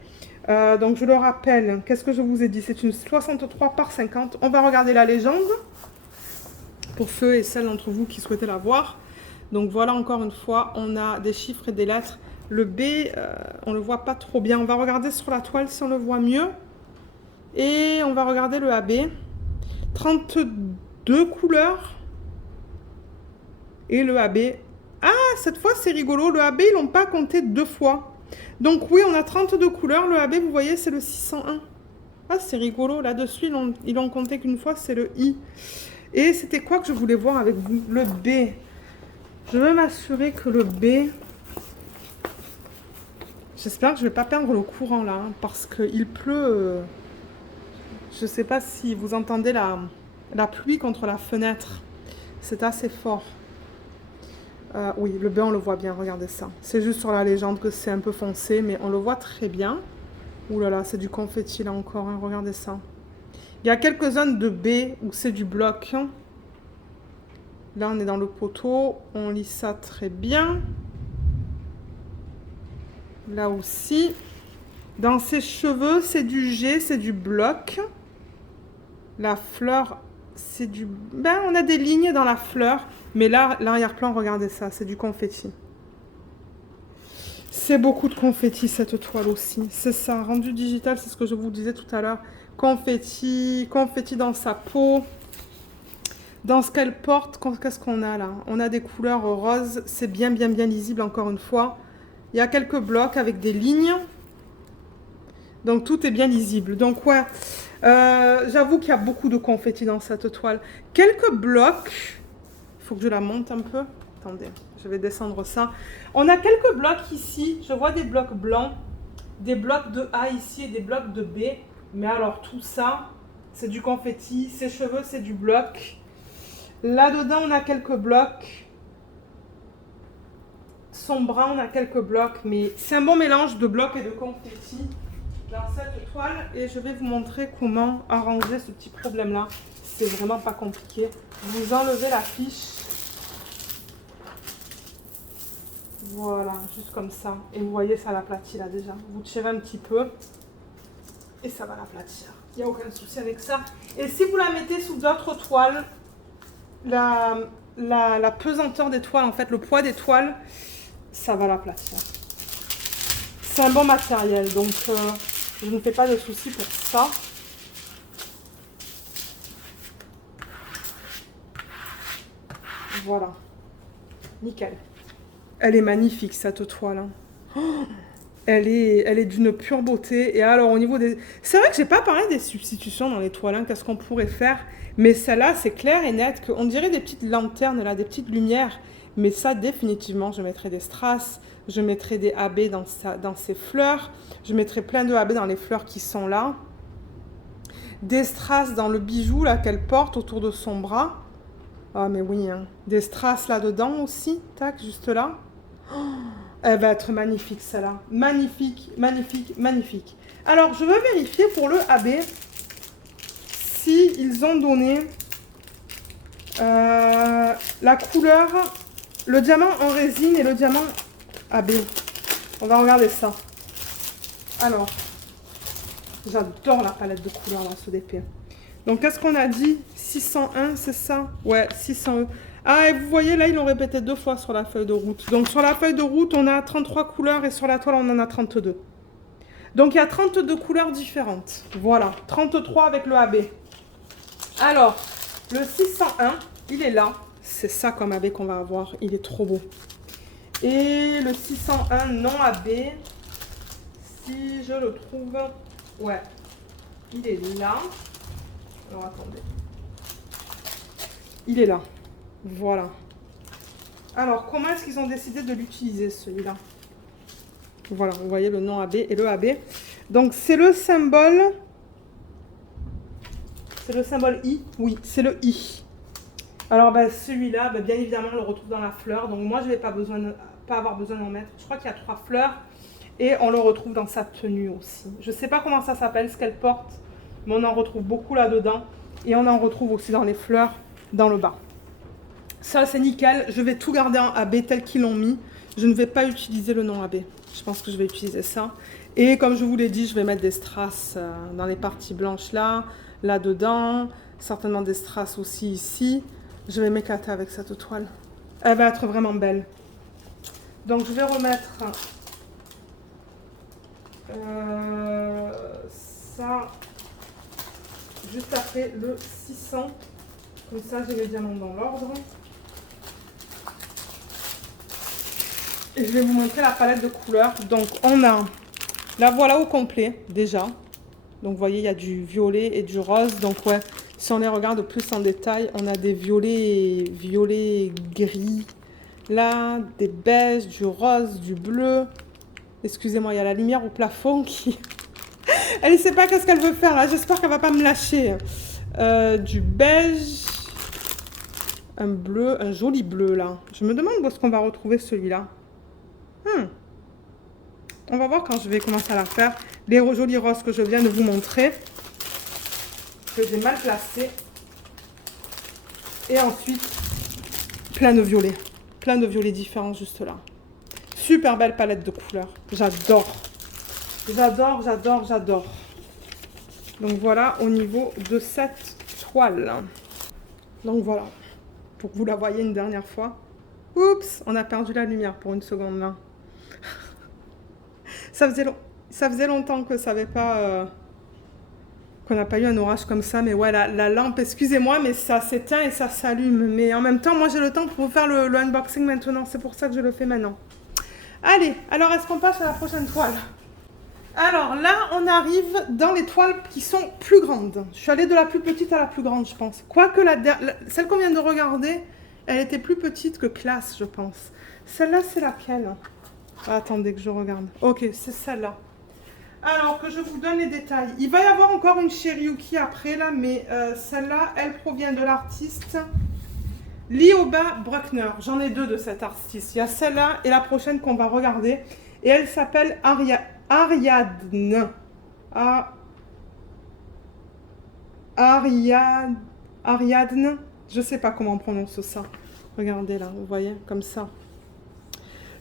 Donc je le rappelle, qu'est-ce que je vous ai dit? C'est une 63 par 50. On va regarder la légende. Pour ceux et celles d'entre vous qui souhaitaient la voir. Donc voilà, encore une fois, on a des chiffres et des lettres. Le B, on ne le voit pas trop bien. On va regarder sur la toile si on le voit mieux. Et on va regarder le AB. 32 couleurs. Et le AB. Ah, cette fois, c'est rigolo. Le AB, ils l'ont pas compté 2 fois. Donc oui, on a 32 couleurs. Le AB, vous voyez, c'est le 601. Ah, c'est rigolo. Là-dessus, ils l'ont compté qu'une fois, c'est le I. Et c'était quoi que je voulais voir avec vous? Le B. Je veux m'assurer que le B... J'espère que je ne vais pas perdre le courant là, hein, parce qu'il pleut. Je ne sais pas si vous entendez la pluie contre la fenêtre. C'est assez fort. Oui, le B, on le voit bien, regardez ça. C'est juste sur la légende que c'est un peu foncé, mais on le voit très bien. Ouh là là, c'est du confetti là encore, hein, regardez ça. Il y a quelques zones de B où c'est du bloc. Là, on est dans le poteau. On lit ça très bien. Là aussi. Dans ses cheveux, c'est du G, c'est du bloc. La fleur, c'est du... Ben, on a des lignes dans la fleur. Mais là, l'arrière-plan, regardez ça, c'est du confetti. C'est beaucoup de confetti, cette toile aussi. C'est ça, rendu digital, c'est ce que je vous disais tout à l'heure. Confetti, confetti dans sa peau. Dans ce qu'elle porte, qu'est-ce qu'on a là? On a des couleurs roses, c'est bien lisible encore une fois. Il y a quelques blocs avec des lignes. Donc tout est bien lisible. Donc ouais, j'avoue qu'il y a beaucoup de confetti dans cette toile. Quelques blocs. Il faut que je la monte un peu. Attendez, je vais descendre ça. On a quelques blocs ici. Je vois des blocs blancs. Des blocs de A ici et des blocs de B. Mais alors tout ça, c'est du confetti. Ses cheveux, c'est du bloc. Là-dedans, on a quelques blocs. Son bras, on a quelques blocs. Mais c'est un bon mélange de blocs et de confetti dans cette toile. Et je vais vous montrer comment arranger ce petit problème-là. C'est vraiment pas compliqué. Vous enlevez la fiche. Voilà, juste comme ça. Et vous voyez, ça l'aplatit là déjà. Vous tirez un petit peu. Et ça va l'aplatir. Il n'y a aucun souci avec ça. Et si vous la mettez sous d'autres toiles, la pesanteur des toiles, en fait, le poids des toiles, ça va l'aplatir. C'est un bon matériel, donc je ne fais pas de soucis pour ça. Voilà. Nickel. Elle est magnifique, cette toile. Hein. Oh, elle est d'une pure beauté. Et alors, au niveau des... C'est vrai que j'ai pas parlé des substitutions dans les toiles. Hein, qu'est-ce qu'on pourrait faire? Mais celle-là, c'est clair et net. On dirait des petites lanternes, là, des petites lumières. Mais ça, définitivement, je mettrai des strass. Je mettrai des AB dans ses fleurs. Je mettrai plein de AB dans les fleurs qui sont là. Des strass dans le bijou, là, qu'elle porte autour de son bras. Ah, mais oui, hein. Des strass là-dedans aussi. Tac, juste là. Oh, elle va être magnifique, celle-là. Magnifique, magnifique, magnifique. Alors, je veux vérifier pour le AB si ils ont donné la couleur, le diamant en résine et le diamant AB. On va regarder ça. Alors, j'adore la palette de couleurs dans ce DP. Donc, qu'est-ce qu'on a dit? 601, c'est ça? Ouais, 601. Ah, et vous voyez, là, ils l'ont répété 2 fois sur la feuille de route. Donc, sur la feuille de route, on a 33 couleurs et sur la toile, on en a 32. Donc, il y a 32 couleurs différentes. Voilà, 33 avec le AB. Alors, le 601, il est là. C'est ça comme AB qu'on va avoir. Il est trop beau. Et le 601 non AB, si je le trouve... Ouais, il est là. Alors, attendez. Il est là. Voilà. Alors, comment est-ce qu'ils ont décidé de l'utiliser, celui-là? Voilà, vous voyez le nom AB et le AB. Donc, c'est le symbole... C'est le symbole I? Oui, c'est le I. Alors, ben, celui-là, ben, bien évidemment, on le retrouve dans la fleur. Donc, moi, je ne vais pas avoir besoin d'en mettre. Je crois qu'il y a 3 fleurs. Et on le retrouve dans sa tenue aussi. Je ne sais pas comment ça s'appelle, ce qu'elle porte. Mais on en retrouve beaucoup là-dedans. Et on en retrouve aussi dans les fleurs, dans le bas. Ça, c'est nickel. Je vais tout garder en AB tel qu'ils l'ont mis. Je ne vais pas utiliser le nom AB. Je pense que je vais utiliser ça. Et comme je vous l'ai dit, je vais mettre des strass dans les parties blanches là, là-dedans. Certainement des strass aussi ici. Je vais m'éclater avec cette toile. Elle va être vraiment belle. Donc, je vais remettre ça juste après le 600. Comme ça, j'ai les diamants dans l'ordre. Et je vais vous montrer la palette de couleurs. Donc, on a la voilà au complet, déjà. Donc, vous voyez, il y a du violet et du rose. Donc, ouais, si on les regarde plus en détail, on a des violets gris. Là, des beiges, du rose, du bleu. Excusez-moi, il y a la lumière au plafond qui... Elle ne sait pas qu'est-ce qu'elle veut faire, là. J'espère qu'elle ne va pas me lâcher. Du beige. Un bleu, un joli bleu, là. Je me demande où est-ce qu'on va retrouver celui-là. On va voir quand je vais commencer à la faire. Les jolis roses que je viens de vous montrer. Que j'ai mal placé. Et ensuite, plein de violets. Plein de violets différents juste là. super belle palette de couleurs. J'adore. J'adore, j'adore, j'adore. Donc voilà au niveau de cette toile. Donc voilà, pour que vous la voyez une dernière fois. Oups, on a perdu la lumière pour une seconde là. Ça faisait longtemps que ça n'avait pas... qu'on n'a pas eu un orage comme ça, mais ouais, la lampe, excusez-moi, mais ça s'éteint et ça s'allume. Mais en même temps, moi j'ai le temps pour vous faire le unboxing maintenant, c'est pour ça que je le fais maintenant. Allez, alors est-ce qu'on passe à la prochaine toile? Alors là, on arrive dans les toiles qui sont plus grandes. Je suis allée de la plus petite à la plus grande, je pense. Quoique celle qu'on vient de regarder, elle était plus petite que classe, je pense. Celle-là, c'est laquelle? Ah, attendez que je regarde. Ok, c'est celle-là. Alors, que je vous donne les détails. Il va y avoir encore une Cherryuki après, là, mais celle-là, elle provient de l'artiste Lioba Bruckner. J'en ai deux de cet artiste. Il y a celle-là et la prochaine qu'on va regarder. Et elle s'appelle Ariadne. Ariadne. Je sais pas comment on prononce ça. Regardez là, vous voyez, comme ça.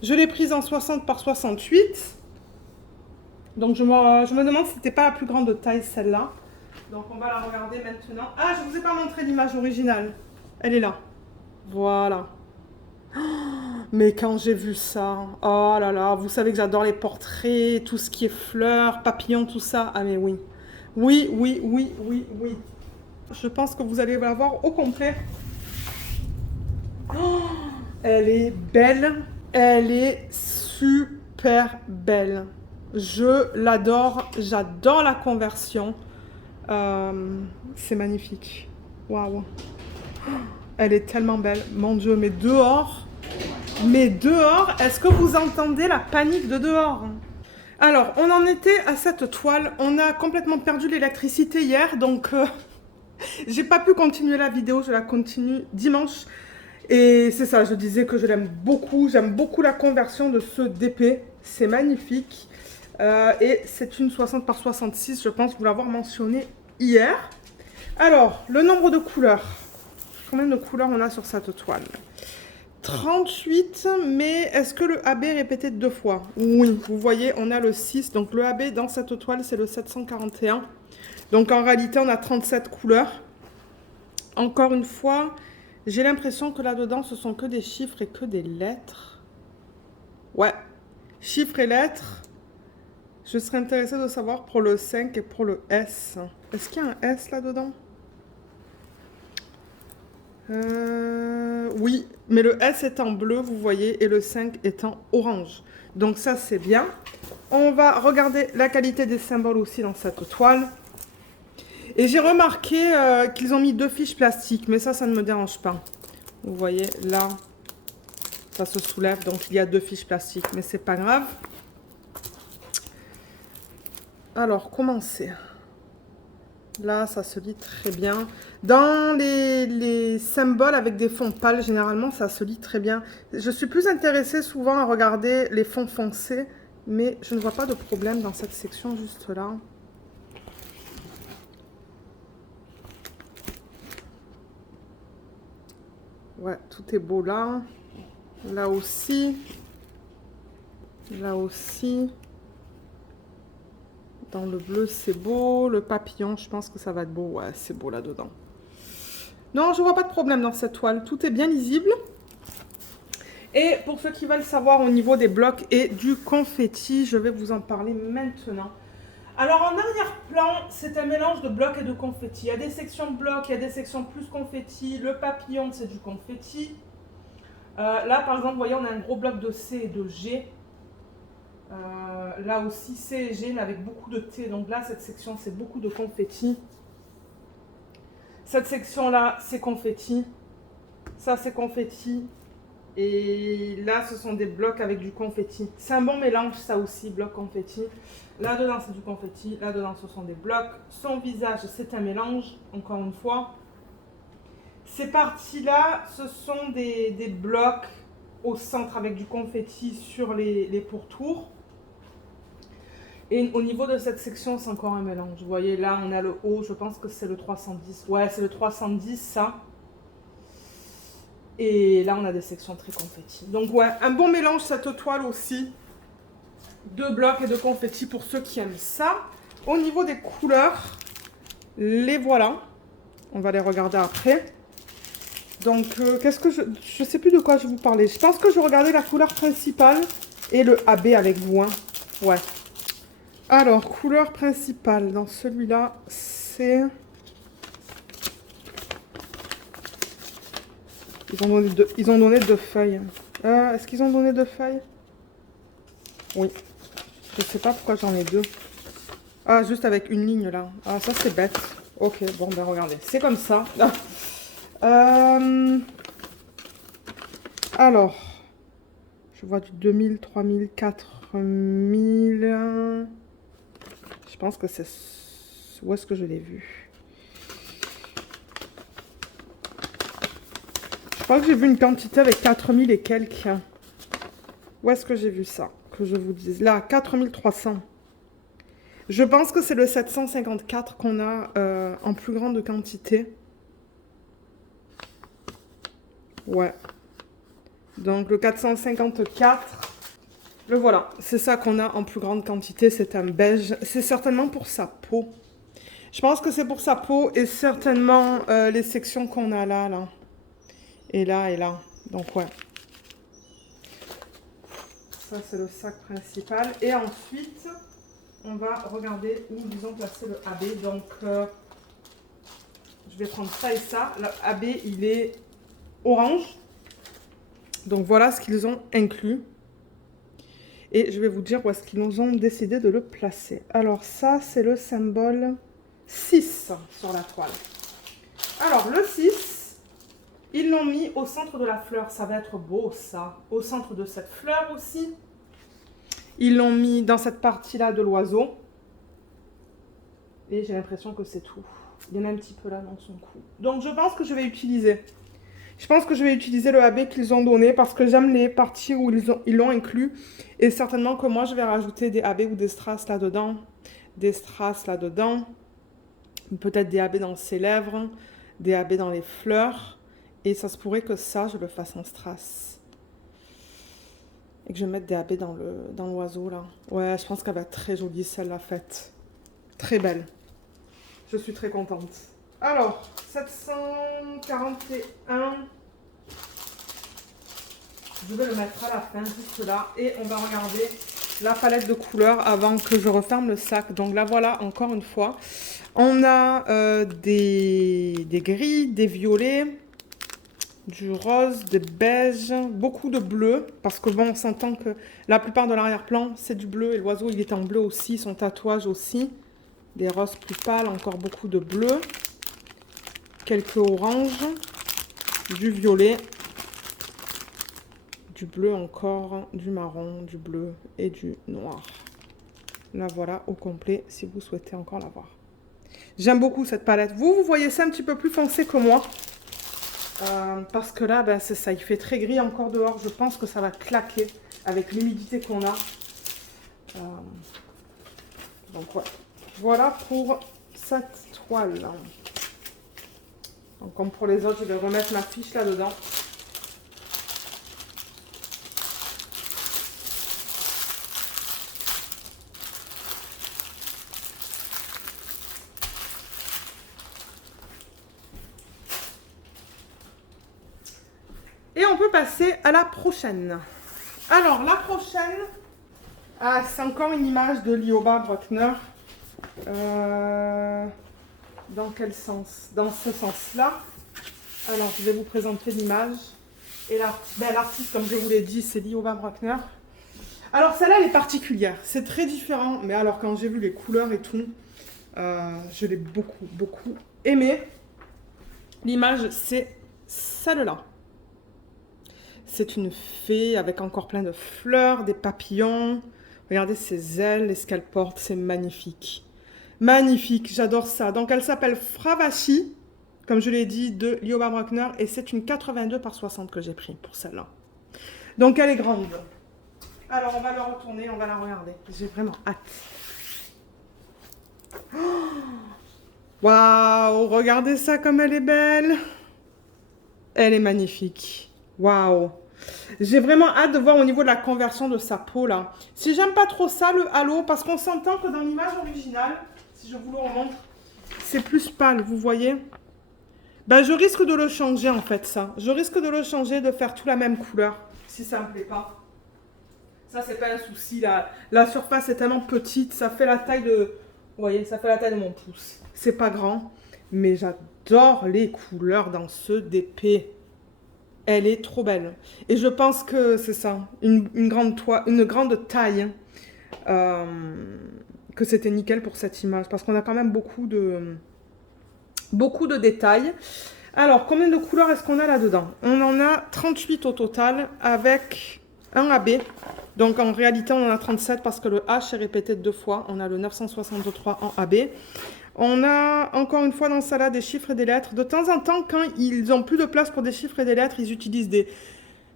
Je l'ai prise en 60 par 68. Donc je me demande si c'était pas la plus grande taille celle-là. Donc on va la regarder maintenant. Ah, je vous ai pas montré l'image originale. Elle est là. Voilà. Oh, mais quand j'ai vu ça, oh là là, vous savez que j'adore les portraits, tout ce qui est fleurs, papillons, tout ça. Ah mais oui. Oui, oui, oui, oui, oui. Je pense que vous allez la voir au complet. Oh, elle est belle. Elle est super belle. Je l'adore. J'adore la conversion. C'est magnifique. Waouh. Elle est tellement belle. Mon Dieu, mais dehors, est-ce que vous entendez la panique de dehors? Alors, on en était à cette toile. On a complètement perdu l'électricité hier, donc j'ai pas pu continuer la vidéo. Je la continue dimanche. Et c'est ça, je disais que je l'aime beaucoup. J'aime beaucoup la conversion de ce DP. C'est magnifique. Et c'est une 60 par 66, je pense vous l'avoir mentionné hier. Alors, le nombre de couleurs. Combien de couleurs on a sur cette toile? 38, mais est-ce que le AB est répété deux fois? Oui, vous voyez, on a le 6. Donc le AB dans cette toile, c'est le 741. Donc en réalité, on a 37 couleurs. Encore une fois, j'ai l'impression que là-dedans, ce sont que des chiffres et que des lettres. Ouais, chiffres et lettres. Je serais intéressée de savoir pour le 5 et pour le S. Est-ce qu'il y a un S là-dedans? Oui, mais le S est en bleu, vous voyez, et le 5 est en orange. Donc ça, c'est bien. On va regarder la qualité des symboles aussi dans cette toile. Et j'ai remarqué qu'ils ont mis deux fiches plastiques, mais ça ne me dérange pas. Vous voyez, là, ça se soulève, donc il y a deux fiches plastiques, mais c'est pas grave. Alors, commencez. Là, ça se lit très bien. Dans les symboles avec des fonds pâles, généralement, ça se lit très bien. Je suis plus intéressée souvent à regarder les fonds foncés, mais je ne vois pas de problème dans cette section juste là. Ouais, tout est beau là. Là aussi. Là aussi. Dans le bleu, c'est beau. Le papillon, je pense que ça va être beau. Ouais, c'est beau là-dedans. Non, je vois pas de problème dans cette toile. Tout est bien lisible. Et pour ceux qui veulent savoir au niveau des blocs et du confetti, je vais vous en parler maintenant. Alors en arrière-plan, c'est un mélange de blocs et de confetti. Il y a des sections blocs, il y a des sections plus confetti. Le papillon, c'est du confetti. Là, par exemple, vous voyez, on a un gros bloc de C et de G. Là aussi C et G mais avec beaucoup de T, donc là cette section c'est beaucoup de confetti, cette section là c'est confetti, ça c'est confetti, et là ce sont des blocs avec du confetti. C'est un bon mélange ça aussi, bloc confetti. Là dedans c'est du confetti, là dedans ce sont des blocs. Son visage c'est un mélange, encore une fois. Ces parties là ce sont des blocs au centre avec du confetti sur les pourtours. Et au niveau de cette section, c'est encore un mélange. Vous voyez, là, on a le haut, je pense que c'est le 310. Ouais, c'est le 310, ça. Et là, on a des sections très confetti. Donc ouais, un bon mélange cette toile aussi de blocs et de confetti pour ceux qui aiment ça. Au niveau des couleurs, les voilà. On va les regarder après. Donc, qu'est-ce que je sais plus de quoi je vous parlais. Je pense que je regardais la couleur principale et le AB avec vous. Hein. Ouais. Alors, couleur principale dans celui-là, c'est... Ils ont donné deux feuilles. Est-ce qu'ils ont donné deux feuilles? Oui. Je sais pas pourquoi j'en ai deux. Ah, juste avec une ligne là. Ah, ça c'est bête. Ok, bon, ben regardez. C'est comme ça. Alors, je vois du 2000, 3000, 4000. Je pense que c'est... Où est-ce que je l'ai vu? Je crois que j'ai vu une quantité avec 4000 et quelques. Où est-ce que j'ai vu ça? Que je vous dise. Là, 4300. Je pense que c'est le 754 qu'on a en plus grande quantité. Ouais. Donc le 454, le voilà. C'est ça qu'on a en plus grande quantité. C'est un beige. C'est certainement pour sa peau. Je pense que c'est pour sa peau et certainement les sections qu'on a là, là. Et là, et là. Donc ouais. Ça, c'est le sac principal. Et ensuite, on va regarder où ils ont placé le AB. Donc, je vais prendre ça et ça. Le AB, il est orange. Donc, voilà ce qu'ils ont inclus. Et je vais vous dire où est-ce qu'ils ont décidé de le placer. Alors, ça, c'est le symbole 6 sur la toile. Alors, le 6, ils l'ont mis au centre de la fleur. Ça va être beau, ça. Au centre de cette fleur aussi. Ils l'ont mis dans cette partie-là de l'oiseau. Et j'ai l'impression que c'est tout. Il y en a un petit peu là dans son cou. Donc, je pense que je vais utiliser. Je pense que je vais utiliser le AB qu'ils ont donné parce que j'aime les parties où ils l'ont inclus. Et certainement que moi, je vais rajouter des AB ou des strass là-dedans. Des strass là-dedans. Peut-être des AB dans ses lèvres. Des AB dans les fleurs. Et ça se pourrait que ça, je le fasse en strass. Et que je mette des AB dans l'oiseau là. Ouais, je pense qu'elle va être très jolie celle-là faite. Très belle. Je suis très contente. Alors, 741. Je vais le mettre à la fin, juste là. Et on va regarder la palette de couleurs avant que je referme le sac. Donc là, voilà, encore une fois. On a des gris, des violets, du rose, des beiges, beaucoup de bleu. Parce que bon, on s'entend que la plupart de l'arrière-plan, c'est du bleu. Et l'oiseau, il est en bleu aussi, son tatouage aussi. Des roses plus pâles, encore beaucoup de bleu. Quelques oranges, du violet, du bleu encore, du marron, du bleu et du noir. La voilà au complet si vous souhaitez encore la voir. J'aime beaucoup cette palette. Vous voyez ça un petit peu plus foncé que moi. Parce que là, ben, c'est ça, il fait très gris encore dehors. Je pense que ça va claquer avec l'humidité qu'on a. Donc ouais. Voilà pour cette toile. Donc comme pour les autres, je vais remettre ma fiche là-dedans. Et on peut passer à la prochaine. Alors, la prochaine, c'est encore une image de Lioba Bruckner. Dans quel sens? Dans ce sens-là. Alors, je vais vous présenter l'image. Et l'artiste, comme je vous l'ai dit, c'est Lioba Bruckner. Alors, celle-là, elle est particulière. C'est très différent. Mais alors, quand j'ai vu les couleurs et tout, je l'ai beaucoup, beaucoup aimé. L'image, c'est celle-là. C'est une fée avec encore plein de fleurs, des papillons. Regardez ses ailes et ce qu'elle porte, c'est magnifique. Magnifique, j'adore ça. Donc elle s'appelle Fravashi, comme je l'ai dit, de Lioba Bruckner. Et c'est une 82 par 60 que j'ai pris pour celle-là. Donc elle est grande. Alors on va la retourner, on va la regarder. J'ai vraiment hâte. Waouh, regardez ça comme elle est belle. Elle est magnifique. Waouh! J'ai vraiment hâte de voir au niveau de la conversion de sa peau là. Si j'aime pas trop ça, le halo, parce qu'on s'entend que dans l'image originale, si je vous le remontre, c'est plus pâle, vous voyez? Ben, je risque de le changer en fait, ça. Je risque de le changer, de faire tout la même couleur, si ça me plaît pas. Ça, c'est pas un souci. La surface est tellement petite, ça fait la taille de... Vous voyez, ça fait la taille de mon pouce. C'est pas grand, mais j'adore les couleurs dans ce DP. Elle est trop belle. Et je pense que c'est ça, une grande taille, euh, que c'était nickel pour cette image. Parce qu'on a quand même beaucoup de détails. Alors, combien de couleurs est-ce qu'on a là-dedans? On en a 38 au total avec un AB. Donc, en réalité, on en a 37 parce que le H est répété 2 fois. On a le 963 en AB. On a encore une fois dans ça là des chiffres et des lettres. De temps en temps, quand ils ont plus de place pour des chiffres et des lettres, ils utilisent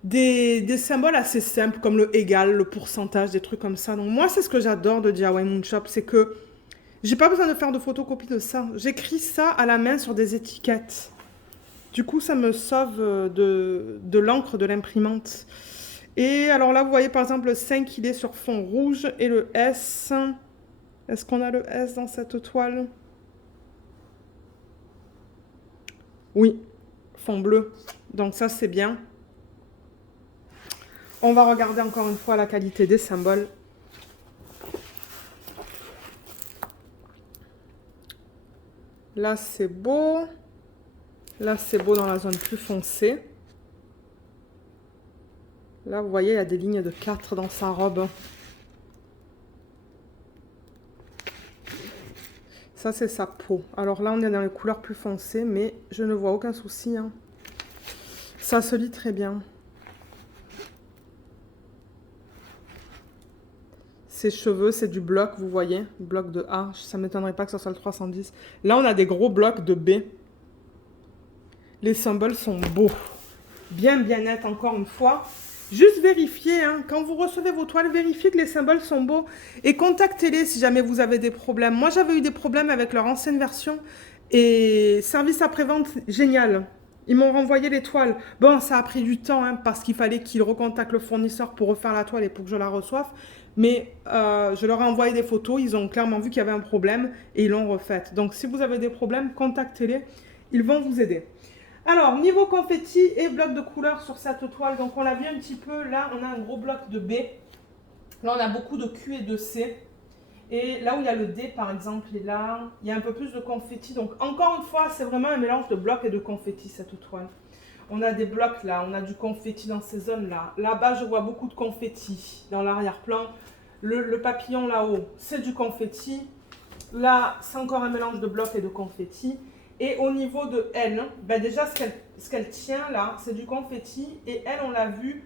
des symboles assez simples comme le égal, le pourcentage, des trucs comme ça. Donc moi, c'est ce que j'adore de DIY Moon Shop, c'est que j'ai pas besoin de faire de photocopie de ça. J'écris ça à la main sur des étiquettes. Du coup, ça me sauve de l'encre de l'imprimante. Et alors là, vous voyez par exemple le 5, il est sur fond rouge et le S. Est-ce qu'on a le S dans cette toile? Oui, fond bleu. Donc ça, c'est bien. On va regarder encore une fois la qualité des symboles. Là, c'est beau. Là, c'est beau dans la zone plus foncée. Là, vous voyez, il y a des lignes de 4 dans sa robe. Ça, c'est sa peau. Alors là, on est dans les couleurs plus foncées, mais je ne vois aucun souci, hein. Ça se lit très bien. Ses cheveux, c'est du bloc, vous voyez, bloc de A. Ça ne m'étonnerait pas que ce soit le 310. Là, on a des gros blocs de B. Les symboles sont beaux. Bien nets, encore une fois. Juste vérifiez, hein, quand vous recevez vos toiles, vérifiez que les symboles sont beaux et contactez-les si jamais vous avez des problèmes. Moi, j'avais eu des problèmes avec leur ancienne version et service après-vente, génial. Ils m'ont renvoyé les toiles. Bon, ça a pris du temps hein, parce qu'il fallait qu'ils recontactent le fournisseur pour refaire la toile et pour que je la reçoive. Mais je leur ai envoyé des photos, ils ont clairement vu qu'il y avait un problème et ils l'ont refaite. Donc, si vous avez des problèmes, contactez-les, ils vont vous aider. Alors, niveau confetti et bloc de couleur sur cette toile, donc on l'a vu un petit peu, là on a un gros bloc de B, là on a beaucoup de Q et de C, et là où il y a le D par exemple, et là il y a un peu plus de confetti, donc encore une fois c'est vraiment un mélange de blocs et de confetti cette toile. On a des blocs là, on a du confetti dans ces zones là, là-bas je vois beaucoup de confetti dans l'arrière-plan, le papillon là-haut c'est du confetti, là c'est encore un mélange de blocs et de confetti. Et au niveau de elle, ben déjà ce qu'elle tient là, c'est du confetti. Et elle, on l'a vu,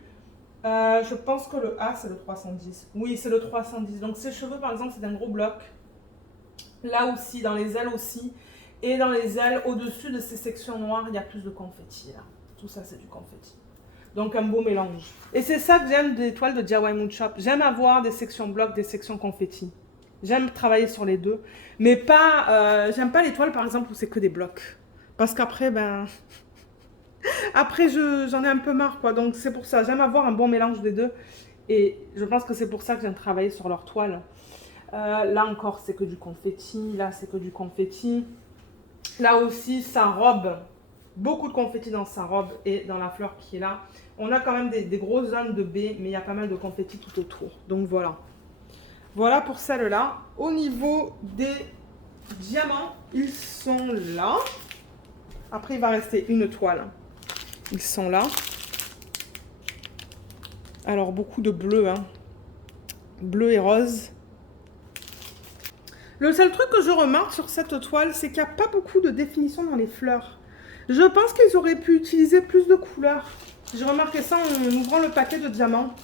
je pense que le A, c'est le 310. Oui, c'est le 310. Donc ses cheveux, par exemple, c'est un gros bloc. Là aussi, dans les ailes aussi. Et dans les ailes, au-dessus de ces sections noires, il y a plus de confetti là. Tout ça, c'est du confetti. Donc un beau mélange. Et c'est ça que j'aime des toiles de DIY Moon Shop. J'aime avoir des sections blocs, des sections confetti. J'aime travailler sur les deux, mais pas, j'aime pas les toiles par exemple où c'est que des blocs. Parce qu'après, ben, après j'en ai un peu marre quoi. Donc c'est pour ça, j'aime avoir un bon mélange des deux. Et je pense que c'est pour ça que j'aime travailler sur leurs toiles. Là encore, c'est que du confetti. Là, c'est que du confetti. Là aussi, sa robe, beaucoup de confetti dans sa robe et dans la fleur qui est là. On a quand même des grosses zones de B, mais il y a pas mal de confetti tout autour. Donc voilà. Voilà pour celle-là. Au niveau des diamants, ils sont là. Après, il va rester une toile. Ils sont là. Alors, beaucoup de bleu, hein. Bleu et rose. Le seul truc que je remarque sur cette toile, c'est qu'il n'y a pas beaucoup de définition dans les fleurs. Je pense qu'ils auraient pu utiliser plus de couleurs. J'ai remarqué ça en ouvrant le paquet de diamants.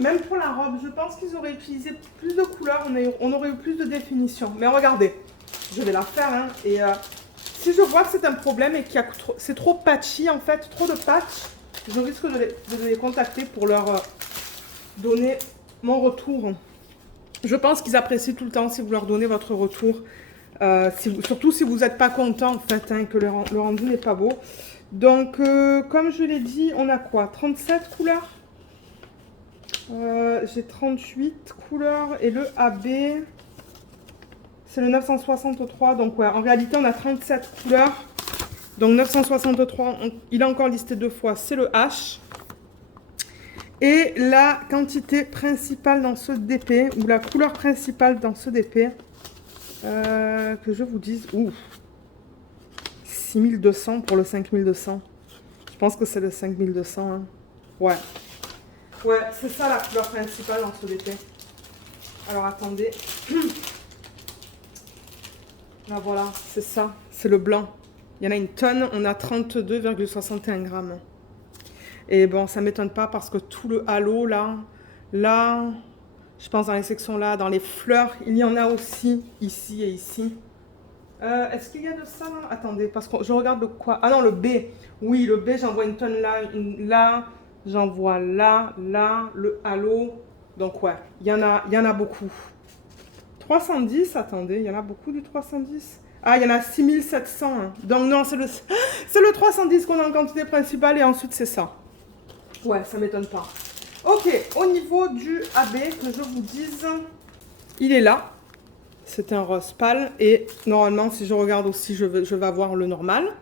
Même pour la robe, je pense qu'ils auraient utilisé plus de couleurs, on aurait eu plus de définition. Mais regardez, je vais la faire. Hein, et si je vois que c'est un problème et que c'est trop patchy, en fait, trop de patch, je risque de les contacter pour leur donner mon retour. Je pense qu'ils apprécient tout le temps si vous leur donnez votre retour. Surtout si vous n'êtes pas content, en fait, hein, que le rendu n'est pas beau. Donc, comme je l'ai dit, on a quoi? 37 couleurs? J'ai 38 couleurs et le AB, c'est le 963. Donc, ouais, en réalité, on a 37 couleurs. Donc, 963, il est encore listé 2 fois, c'est le H. Et la quantité principale dans ce DP, ou la couleur principale dans ce DP, que je vous dise, ouf, 6200 pour le 5200. Je pense que c'est le 5200. Hein. Ouais. Ouais, c'est ça la couleur principale dans ce DP. Alors attendez. Là voilà, c'est ça. C'est le blanc. Il y en a une tonne, on a 32,61 grammes. Et bon, ça ne m'étonne pas parce que tout le halo là, je pense dans les sections là, dans les fleurs, il y en a aussi ici et ici. Est-ce qu'il y a de ça là? Attendez, parce que je regarde le quoi. Ah non, le B. Oui, le B, j'en vois une tonne là, là. J'en vois là, le halo. Donc ouais, il y en a beaucoup. 310, attendez, il y en a beaucoup du 310. Ah, il y en a 6700. Hein. Donc non, c'est le 310 qu'on a en quantité principale et ensuite c'est ça. Ouais, ça m'étonne pas. Ok, au niveau du AB, que je vous dise, il est là. C'est un rose pâle et normalement, si je regarde aussi, je vais avoir le normal.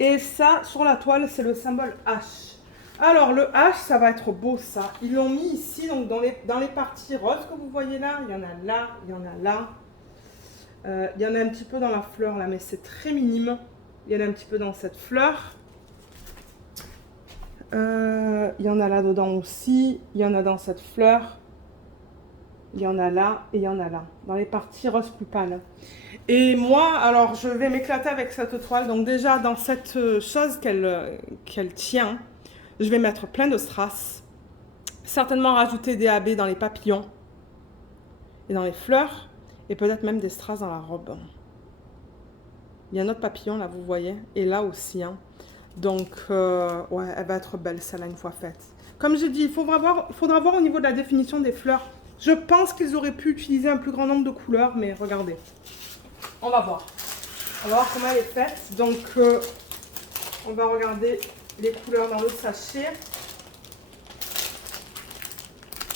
Et ça, sur la toile, c'est le symbole H. Alors, le H, ça va être beau, ça. Ils l'ont mis ici, donc dans les parties roses que vous voyez là. Il y en a là, il y en a là. Il y en a un petit peu dans la fleur, là, mais c'est très minime. Il y en a un petit peu dans cette fleur. Il y en a là-dedans aussi. Il y en a dans cette fleur. Il y en a là et il y en a là. Dans les parties roses plus pâles. Et moi, alors, je vais m'éclater avec cette toile. Donc déjà, dans cette chose qu'elle tient, je vais mettre plein de strass. Certainement rajouter des AB dans les papillons et dans les fleurs. Et peut-être même des strass dans la robe. Il y a un autre papillon, là, vous voyez. Et là aussi. Hein. Donc, ouais, elle va être belle, celle-là, une fois faite. Comme j'ai dit, il faudra voir au niveau de la définition des fleurs. Je pense qu'ils auraient pu utiliser un plus grand nombre de couleurs, mais regardez. On va voir. On va voir comment elle est faite. Donc, on va regarder les couleurs dans le sachet.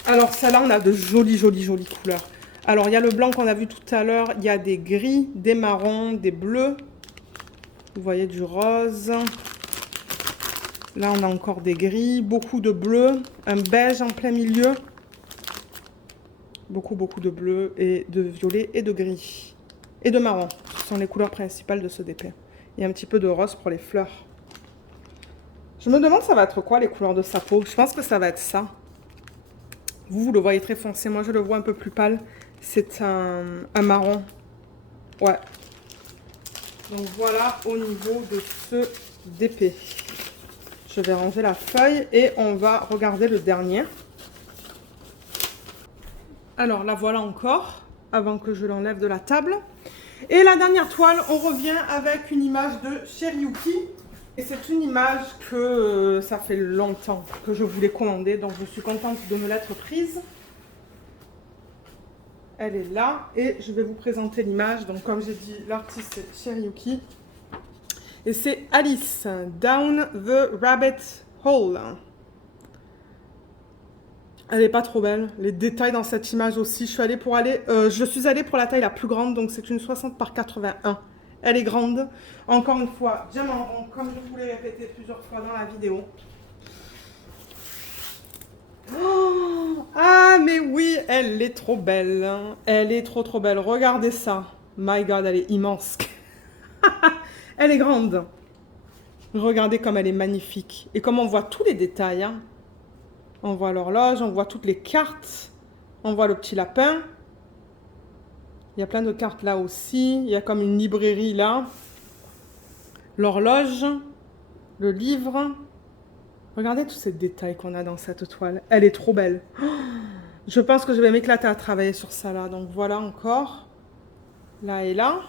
Alors, celle-là, on a de jolies couleurs. Alors, il y a le blanc qu'on a vu tout à l'heure. Il y a des gris, des marrons, des bleus. Vous voyez du rose. Là, on a encore des gris, beaucoup de bleu, un beige en plein milieu. Beaucoup de bleu et de violet et de gris. Et de marron. Ce sont les couleurs principales de ce DP. Il y a un petit peu de rose pour les fleurs. Je me demande ça va être quoi les couleurs de sa peau. Je pense que ça va être ça. Vous le voyez très foncé. Moi, je le vois un peu plus pâle. C'est un marron. Ouais. Donc voilà au niveau de ce DP. Je vais ranger la feuille et on va regarder le dernier. Alors la voilà encore, avant que je l'enlève de la table. Et la dernière toile, on revient avec une image de Cheriyuki. Et c'est une image que ça fait longtemps que je voulais commander, donc je suis contente de me l'être prise. Elle est là et je vais vous présenter l'image. Donc comme j'ai dit, l'artiste c'est Cheriyuki. Et c'est Alice, Down the Rabbit Hole. Elle n'est pas trop belle. Les détails dans cette image aussi. Je suis allée pour la taille la plus grande, donc c'est une 60 par 81. Elle est grande. Encore une fois, diamant rond, comme je vous l'ai répété plusieurs fois dans la vidéo. Oh, ah, mais oui, elle est trop belle. Hein. Elle est trop belle. Regardez ça. My God, elle est immense. Elle est grande. Regardez comme elle est magnifique. Et comme on voit tous les détails. Hein. On voit l'horloge, on voit toutes les cartes. On voit le petit lapin. Il y a plein de cartes là aussi. Il y a comme une librairie là. L'horloge. Le livre. Regardez tous ces détails qu'on a dans cette toile. Elle est trop belle. Je pense que je vais m'éclater à travailler sur ça là. Donc voilà encore. Là et là.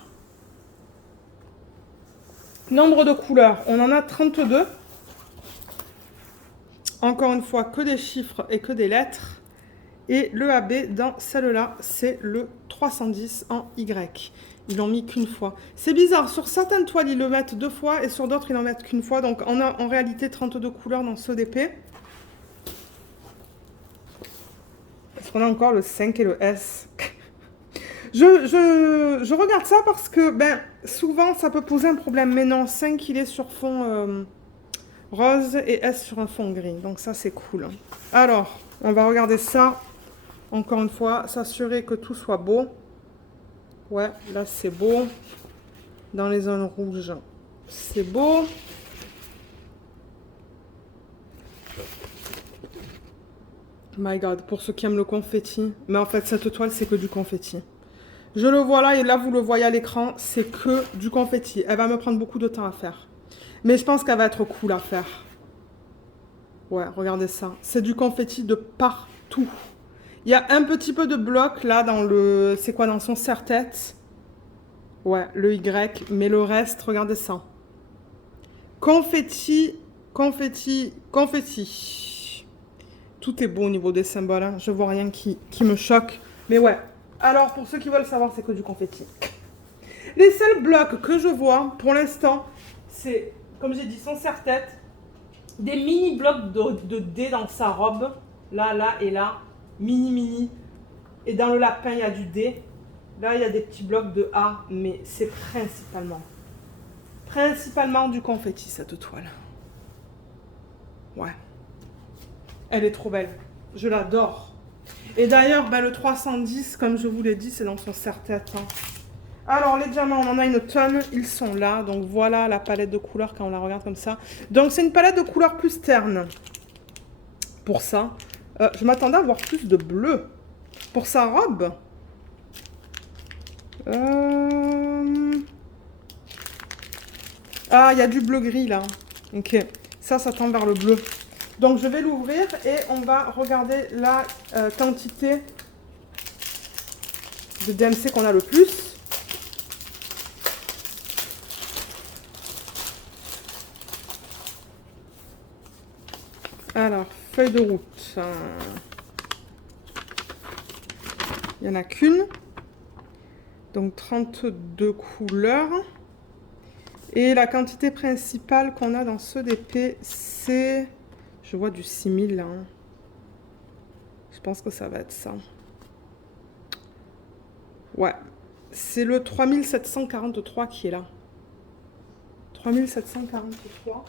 Nombre de couleurs, on en a 32. Encore une fois, que des chiffres et que des lettres. Et le AB dans celle-là, c'est le 310 en Y. Ils l'ont mis qu'une fois. C'est bizarre, sur certaines toiles, ils le mettent 2 fois et sur d'autres, ils n'en mettent qu'une fois. Donc, on a en réalité 32 couleurs dans ce DP. Est-ce qu'on a encore le 5 et le S? Je regarde ça parce que, ben, souvent, ça peut poser un problème. Mais non, 5, il est sur fond rose et S sur un fond gris. Donc, ça, c'est cool. Alors, on va regarder ça. Encore une fois, s'assurer que tout soit beau. Ouais, là, c'est beau. Dans les zones rouges, c'est beau. My God, pour ceux qui aiment le confetti. Mais en fait, cette toile, c'est que du confetti. Je le vois là, et là, vous le voyez à l'écran, c'est que du confetti. Elle va me prendre beaucoup de temps à faire. Mais je pense qu'elle va être cool à faire. Ouais, regardez ça. C'est du confetti de partout. Il y a un petit peu de bloc là dans le... C'est quoi, dans son serre-tête? Ouais, le Y. Mais le reste, regardez ça. Confetti, confetti, confetti. Tout est beau au niveau des symboles. Hein. Je vois rien qui me choque. Mais ouais. Alors, pour ceux qui veulent savoir, c'est que du confetti. Les seuls blocs que je vois, pour l'instant, c'est, comme j'ai dit, son serre-tête. Des mini-blocs de dés dans sa robe. Là, là et là. Mini. Et dans le lapin, il y a du D. Là, il y a des petits blocs de A. Mais c'est principalement du confetti, cette toile. Ouais. Elle est trop belle. Je l'adore. Et d'ailleurs, ben, le 310, comme je vous l'ai dit, c'est dans son serre-tête. Hein. Alors, les diamants, on en a une tonne. Ils sont là. Donc, voilà la palette de couleurs quand on la regarde comme ça. Donc, c'est une palette de couleurs plus terne. Pour ça. Je m'attendais à voir plus de bleu. Pour sa robe. Ah, il y a du bleu-gris, là. Ok. Ça tend vers le bleu. Donc, je vais l'ouvrir et on va regarder la quantité de DMC qu'on a le plus. Alors, feuille de route. Il n'y en a qu'une. Donc, 32 couleurs. Et la quantité principale qu'on a dans ce DP, c'est... Je vois du 6000 là. Hein. Je pense que ça va être ça. Ouais. C'est le 3743 qui est là. 3743.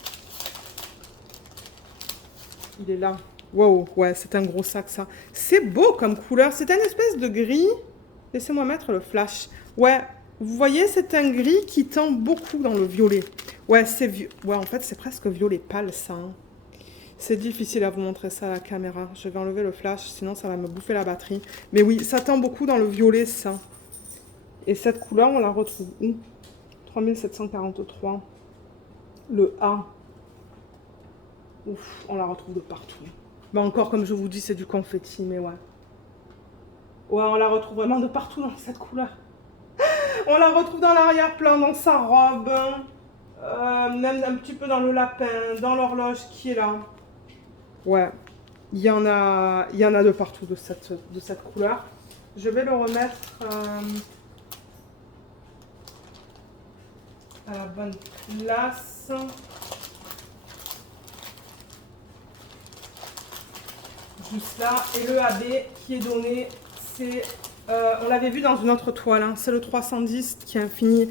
Il est là. Wow, ouais, c'est un gros sac ça. C'est beau comme couleur. C'est une espèce de gris. Laissez-moi mettre le flash. Ouais, vous voyez, c'est un gris qui tend beaucoup dans le violet. Ouais, c'est ouais, en fait, c'est presque violet pâle ça. Hein. C'est difficile à vous montrer ça à la caméra. Je vais enlever le flash, sinon ça va me bouffer la batterie. Mais oui, ça tend beaucoup dans le violet ça. Et cette couleur, on la retrouve où? 3743. Le A. Ouf, on la retrouve de partout. Mais encore, comme je vous dis, c'est du confetti, mais ouais. Ouais, on la retrouve vraiment de partout dans cette couleur. On la retrouve dans l'arrière-plan, dans sa robe. Même un petit peu dans le lapin, dans l'horloge qui est là. Ouais, il y en a de partout de cette couleur. Je vais le remettre à la bonne place. Juste là. Et le AB qui est donné, c'est... on l'avait vu dans une autre toile, hein, c'est le 310 qui est un fini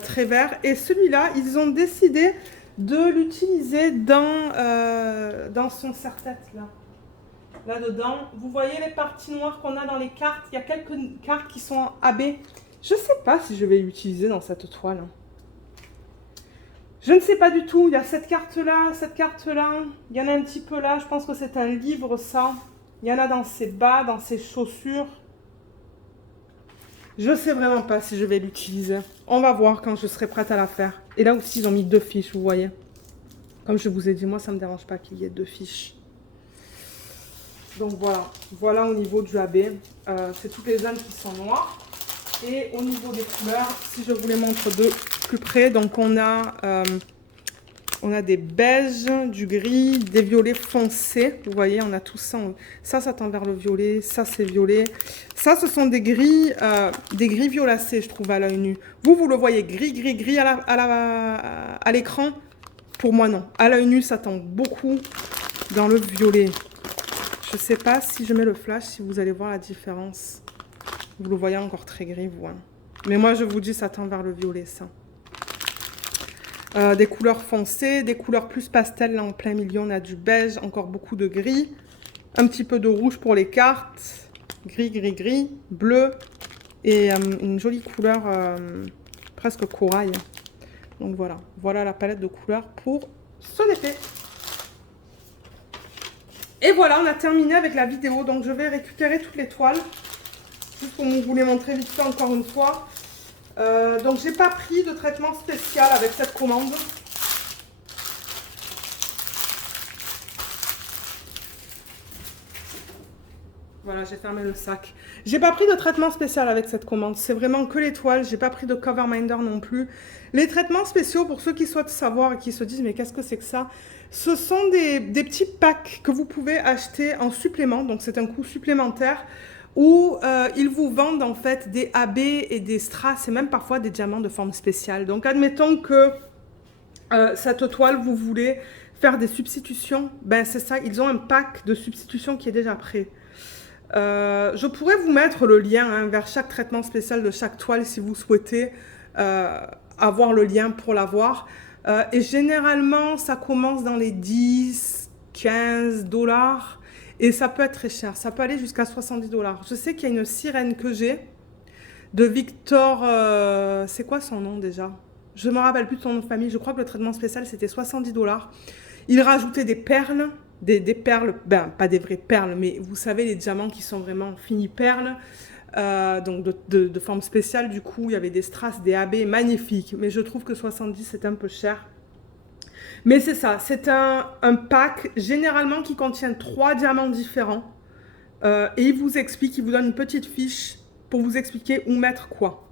très vert. Et celui-là, ils ont décidé de l'utiliser dans son serre-tête là. Là-dedans, vous voyez les parties noires qu'on a dans les cartes. Il y a quelques cartes qui sont en AB. Je ne sais pas si je vais l'utiliser dans cette toile. Hein. Je ne sais pas du tout. Il y a cette carte-là, cette carte-là. Il y en a un petit peu là. Je pense que c'est un livre, ça. Il y en a dans ses bas, dans ses chaussures. Je ne sais vraiment pas si je vais l'utiliser. On va voir quand je serai prête à la faire. Et là aussi, ils ont mis 2 fiches, vous voyez. Comme je vous ai dit, moi, ça ne me dérange pas qu'il y ait 2 fiches. Donc voilà. Voilà au niveau du AB. C'est toutes les zones qui sont noires. Et au niveau des couleurs, si je vous les montre de plus près, donc on a On a des beiges, du gris, des violets foncés. Vous voyez, on a tout ça. Ça tend vers le violet. Ça, c'est violet. Ça, ce sont des gris violacés, je trouve, à l'œil nu. Vous le voyez gris à l'écran. Pour moi, non. À l'œil nu, ça tend beaucoup dans le violet. Je ne sais pas si je mets le flash, si vous allez voir la différence. Vous le voyez encore très gris, vous. Hein. Mais moi, je vous dis, ça tend vers le violet, ça. Des couleurs foncées, des couleurs plus pastel, là en plein milieu, on a du beige, encore beaucoup de gris, un petit peu de rouge pour les cartes, gris, bleu, et une jolie couleur presque corail. Donc voilà la palette de couleurs pour ce DP. Et voilà, on a terminé avec la vidéo, donc je vais récupérer toutes les toiles, juste pour vous les montrer vite fait encore une fois. Donc j'ai pas pris de traitement spécial avec cette commande. Voilà, j'ai fermé le sac. J'ai pas pris de traitement spécial avec cette commande. C'est vraiment que les toiles. J'ai pas pris de cover minder non plus. Les traitements spéciaux, pour ceux qui souhaitent savoir et qui se disent mais qu'est-ce que c'est que ça? Ce sont des petits packs que vous pouvez acheter en supplément. Donc c'est un coût supplémentaire. Où ils vous vendent en fait des AB et des strass et même parfois des diamants de forme spéciale. Donc admettons que cette toile, vous voulez faire des substitutions, ben c'est ça, ils ont un pack de substitution qui est déjà prêt. Je pourrais vous mettre le lien hein, vers chaque traitement spécial de chaque toile si vous souhaitez avoir le lien pour l'avoir. Et généralement, ça commence dans les 10, 15 $. Et ça peut être très cher, ça peut aller jusqu'à 70 $. Je sais qu'il y a une sirène que j'ai, de Victor, c'est quoi son nom déjà? Je ne me rappelle plus de son nom de famille, je crois que le traitement spécial c'était 70 $. Il rajoutait des perles, des perles, ben pas des vraies perles, mais vous savez les diamants qui sont vraiment finis perles, donc de forme spéciale, du coup il y avait des strass, des AB magnifiques, mais je trouve que 70 c'est un peu cher. Mais c'est ça, c'est un pack généralement qui contient 3 diamants différents. Et il vous explique, il vous donne une petite fiche pour vous expliquer où mettre quoi.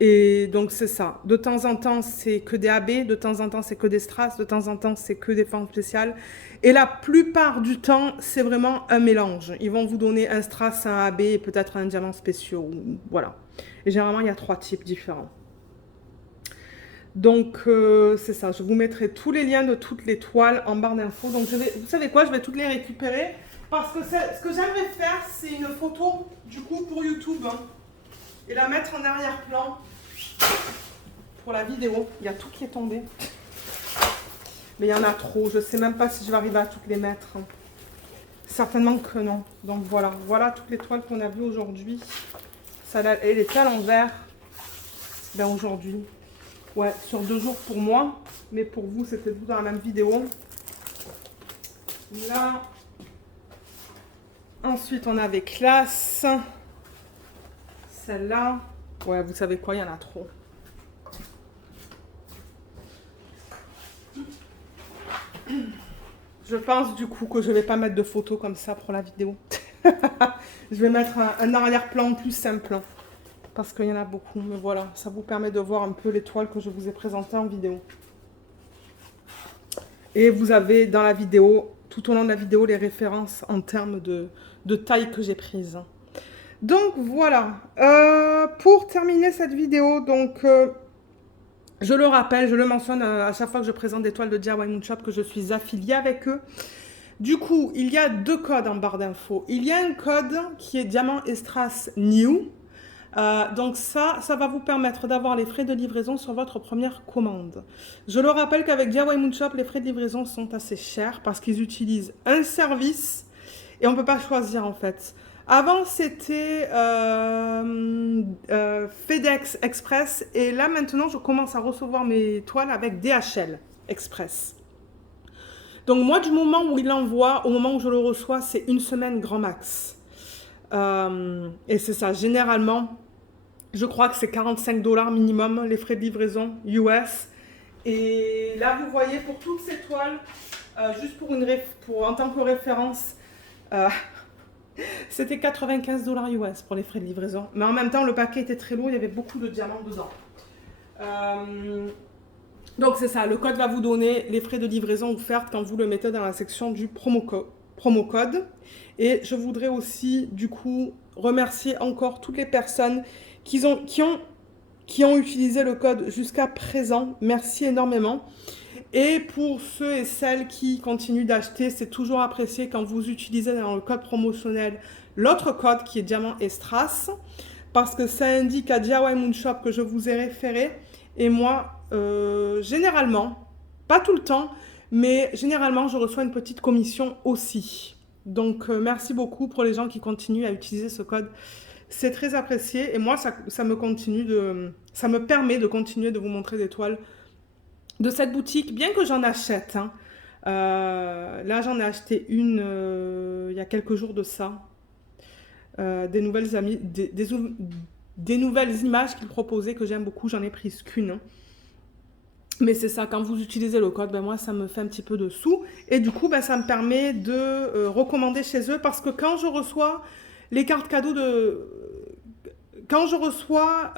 Et donc c'est ça. De temps en temps, c'est que des AB, de temps en temps, c'est que des strass, de temps en temps, c'est que des formes spéciales. Et la plupart du temps, c'est vraiment un mélange. Ils vont vous donner un strass, un AB et peut-être un diamant spécial. Voilà. Et généralement, il y a 3 types différents. Donc c'est ça, je vous mettrai tous les liens de toutes les toiles en barre d'infos. Donc vous savez quoi, je vais toutes les récupérer parce que ce que j'aimerais faire, c'est une photo du coup pour YouTube hein, et la mettre en arrière-plan pour la vidéo. Il y a tout qui est tombé, mais il y en a trop. Je sais même pas si je vais arriver à toutes les mettre. Hein. Certainement que non. Donc voilà toutes les toiles qu'on a vues aujourd'hui. Elle était à l'envers. Ben aujourd'hui. Ouais, sur 2 jours pour moi, mais pour vous, c'était tout dans la même vidéo. Là. Ensuite, on avait classe. Celle-là. Ouais, vous savez quoi, il y en a trop. Je pense du coup que je vais pas mettre de photos comme ça pour la vidéo. Je vais mettre un arrière-plan plus simple. Parce qu'il y en a beaucoup, mais voilà, ça vous permet de voir un peu les toiles que je vous ai présentées en vidéo. Et vous avez dans la vidéo, tout au long de la vidéo, les références en termes de taille que j'ai prise. Donc voilà, pour terminer cette vidéo, donc je le rappelle, je le mentionne à chaque fois que je présente des toiles de DIY Moon Shop que je suis affiliée avec eux. Du coup, il y a 2 codes en barre d'infos. Il y a un code qui est Diamant et Strass New. Donc ça va vous permettre d'avoir les frais de livraison sur votre première commande. Je le rappelle qu'avec DIY Moon Shop, les frais de livraison sont assez chers parce qu'ils utilisent un service et on ne peut pas choisir en fait. Avant c'était FedEx Express et là maintenant je commence à recevoir mes toiles avec DHL Express. Donc moi du moment où il l'envoie au moment où je le reçois, c'est 1 semaine grand max. Et c'est ça, généralement, je crois que c'est 45 $ minimum les frais de livraison US. Et là, vous voyez, pour toutes ces toiles, juste en tant que référence, c'était 95 $ US pour les frais de livraison. Mais en même temps, le paquet était très lourd, il y avait beaucoup de diamants dedans. Donc c'est ça, le code va vous donner les frais de livraison offerts quand vous le mettez dans la section du promo code. Et je voudrais aussi du coup remercier encore toutes les personnes qui ont utilisé le code jusqu'à présent. Merci énormément. Et pour ceux et celles qui continuent d'acheter, c'est toujours apprécié quand vous utilisez dans le code promotionnel l'autre code qui est Diamant et Strass, parce que ça indique à DIY Moonshop que je vous ai référé. Et moi, généralement, pas tout le temps, mais généralement, je reçois une petite commission aussi. Donc, merci beaucoup pour les gens qui continuent à utiliser ce code. C'est très apprécié et moi, ça me permet de continuer de vous montrer des toiles de cette boutique, bien que j'en achète. Hein. Là, j'en ai acheté une il y a quelques jours de ça. Des nouvelles images qu'ils proposaient que j'aime beaucoup. J'en ai prise qu'une. Hein. Mais c'est ça, quand vous utilisez le code, ben moi, ça me fait un petit peu de sous. Et du coup, ben, ça me permet de recommander chez eux parce que quand je reçois les cartes cadeaux quand je reçois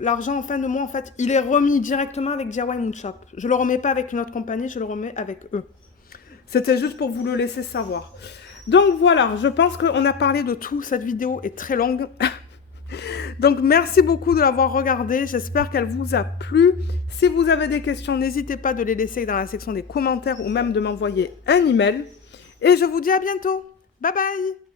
l'argent en fin de mois, en fait, il est remis directement avec DIY Moonshop. Je ne le remets pas avec une autre compagnie, je le remets avec eux. C'était juste pour vous le laisser savoir. Donc voilà, je pense qu'on a parlé de tout. Cette vidéo est très longue. Donc merci beaucoup de l'avoir regardée. J'espère qu'elle vous a plu. Si vous avez des questions, n'hésitez pas de les laisser dans la section des commentaires ou même de m'envoyer un email. Et je vous dis à bientôt. Bye bye!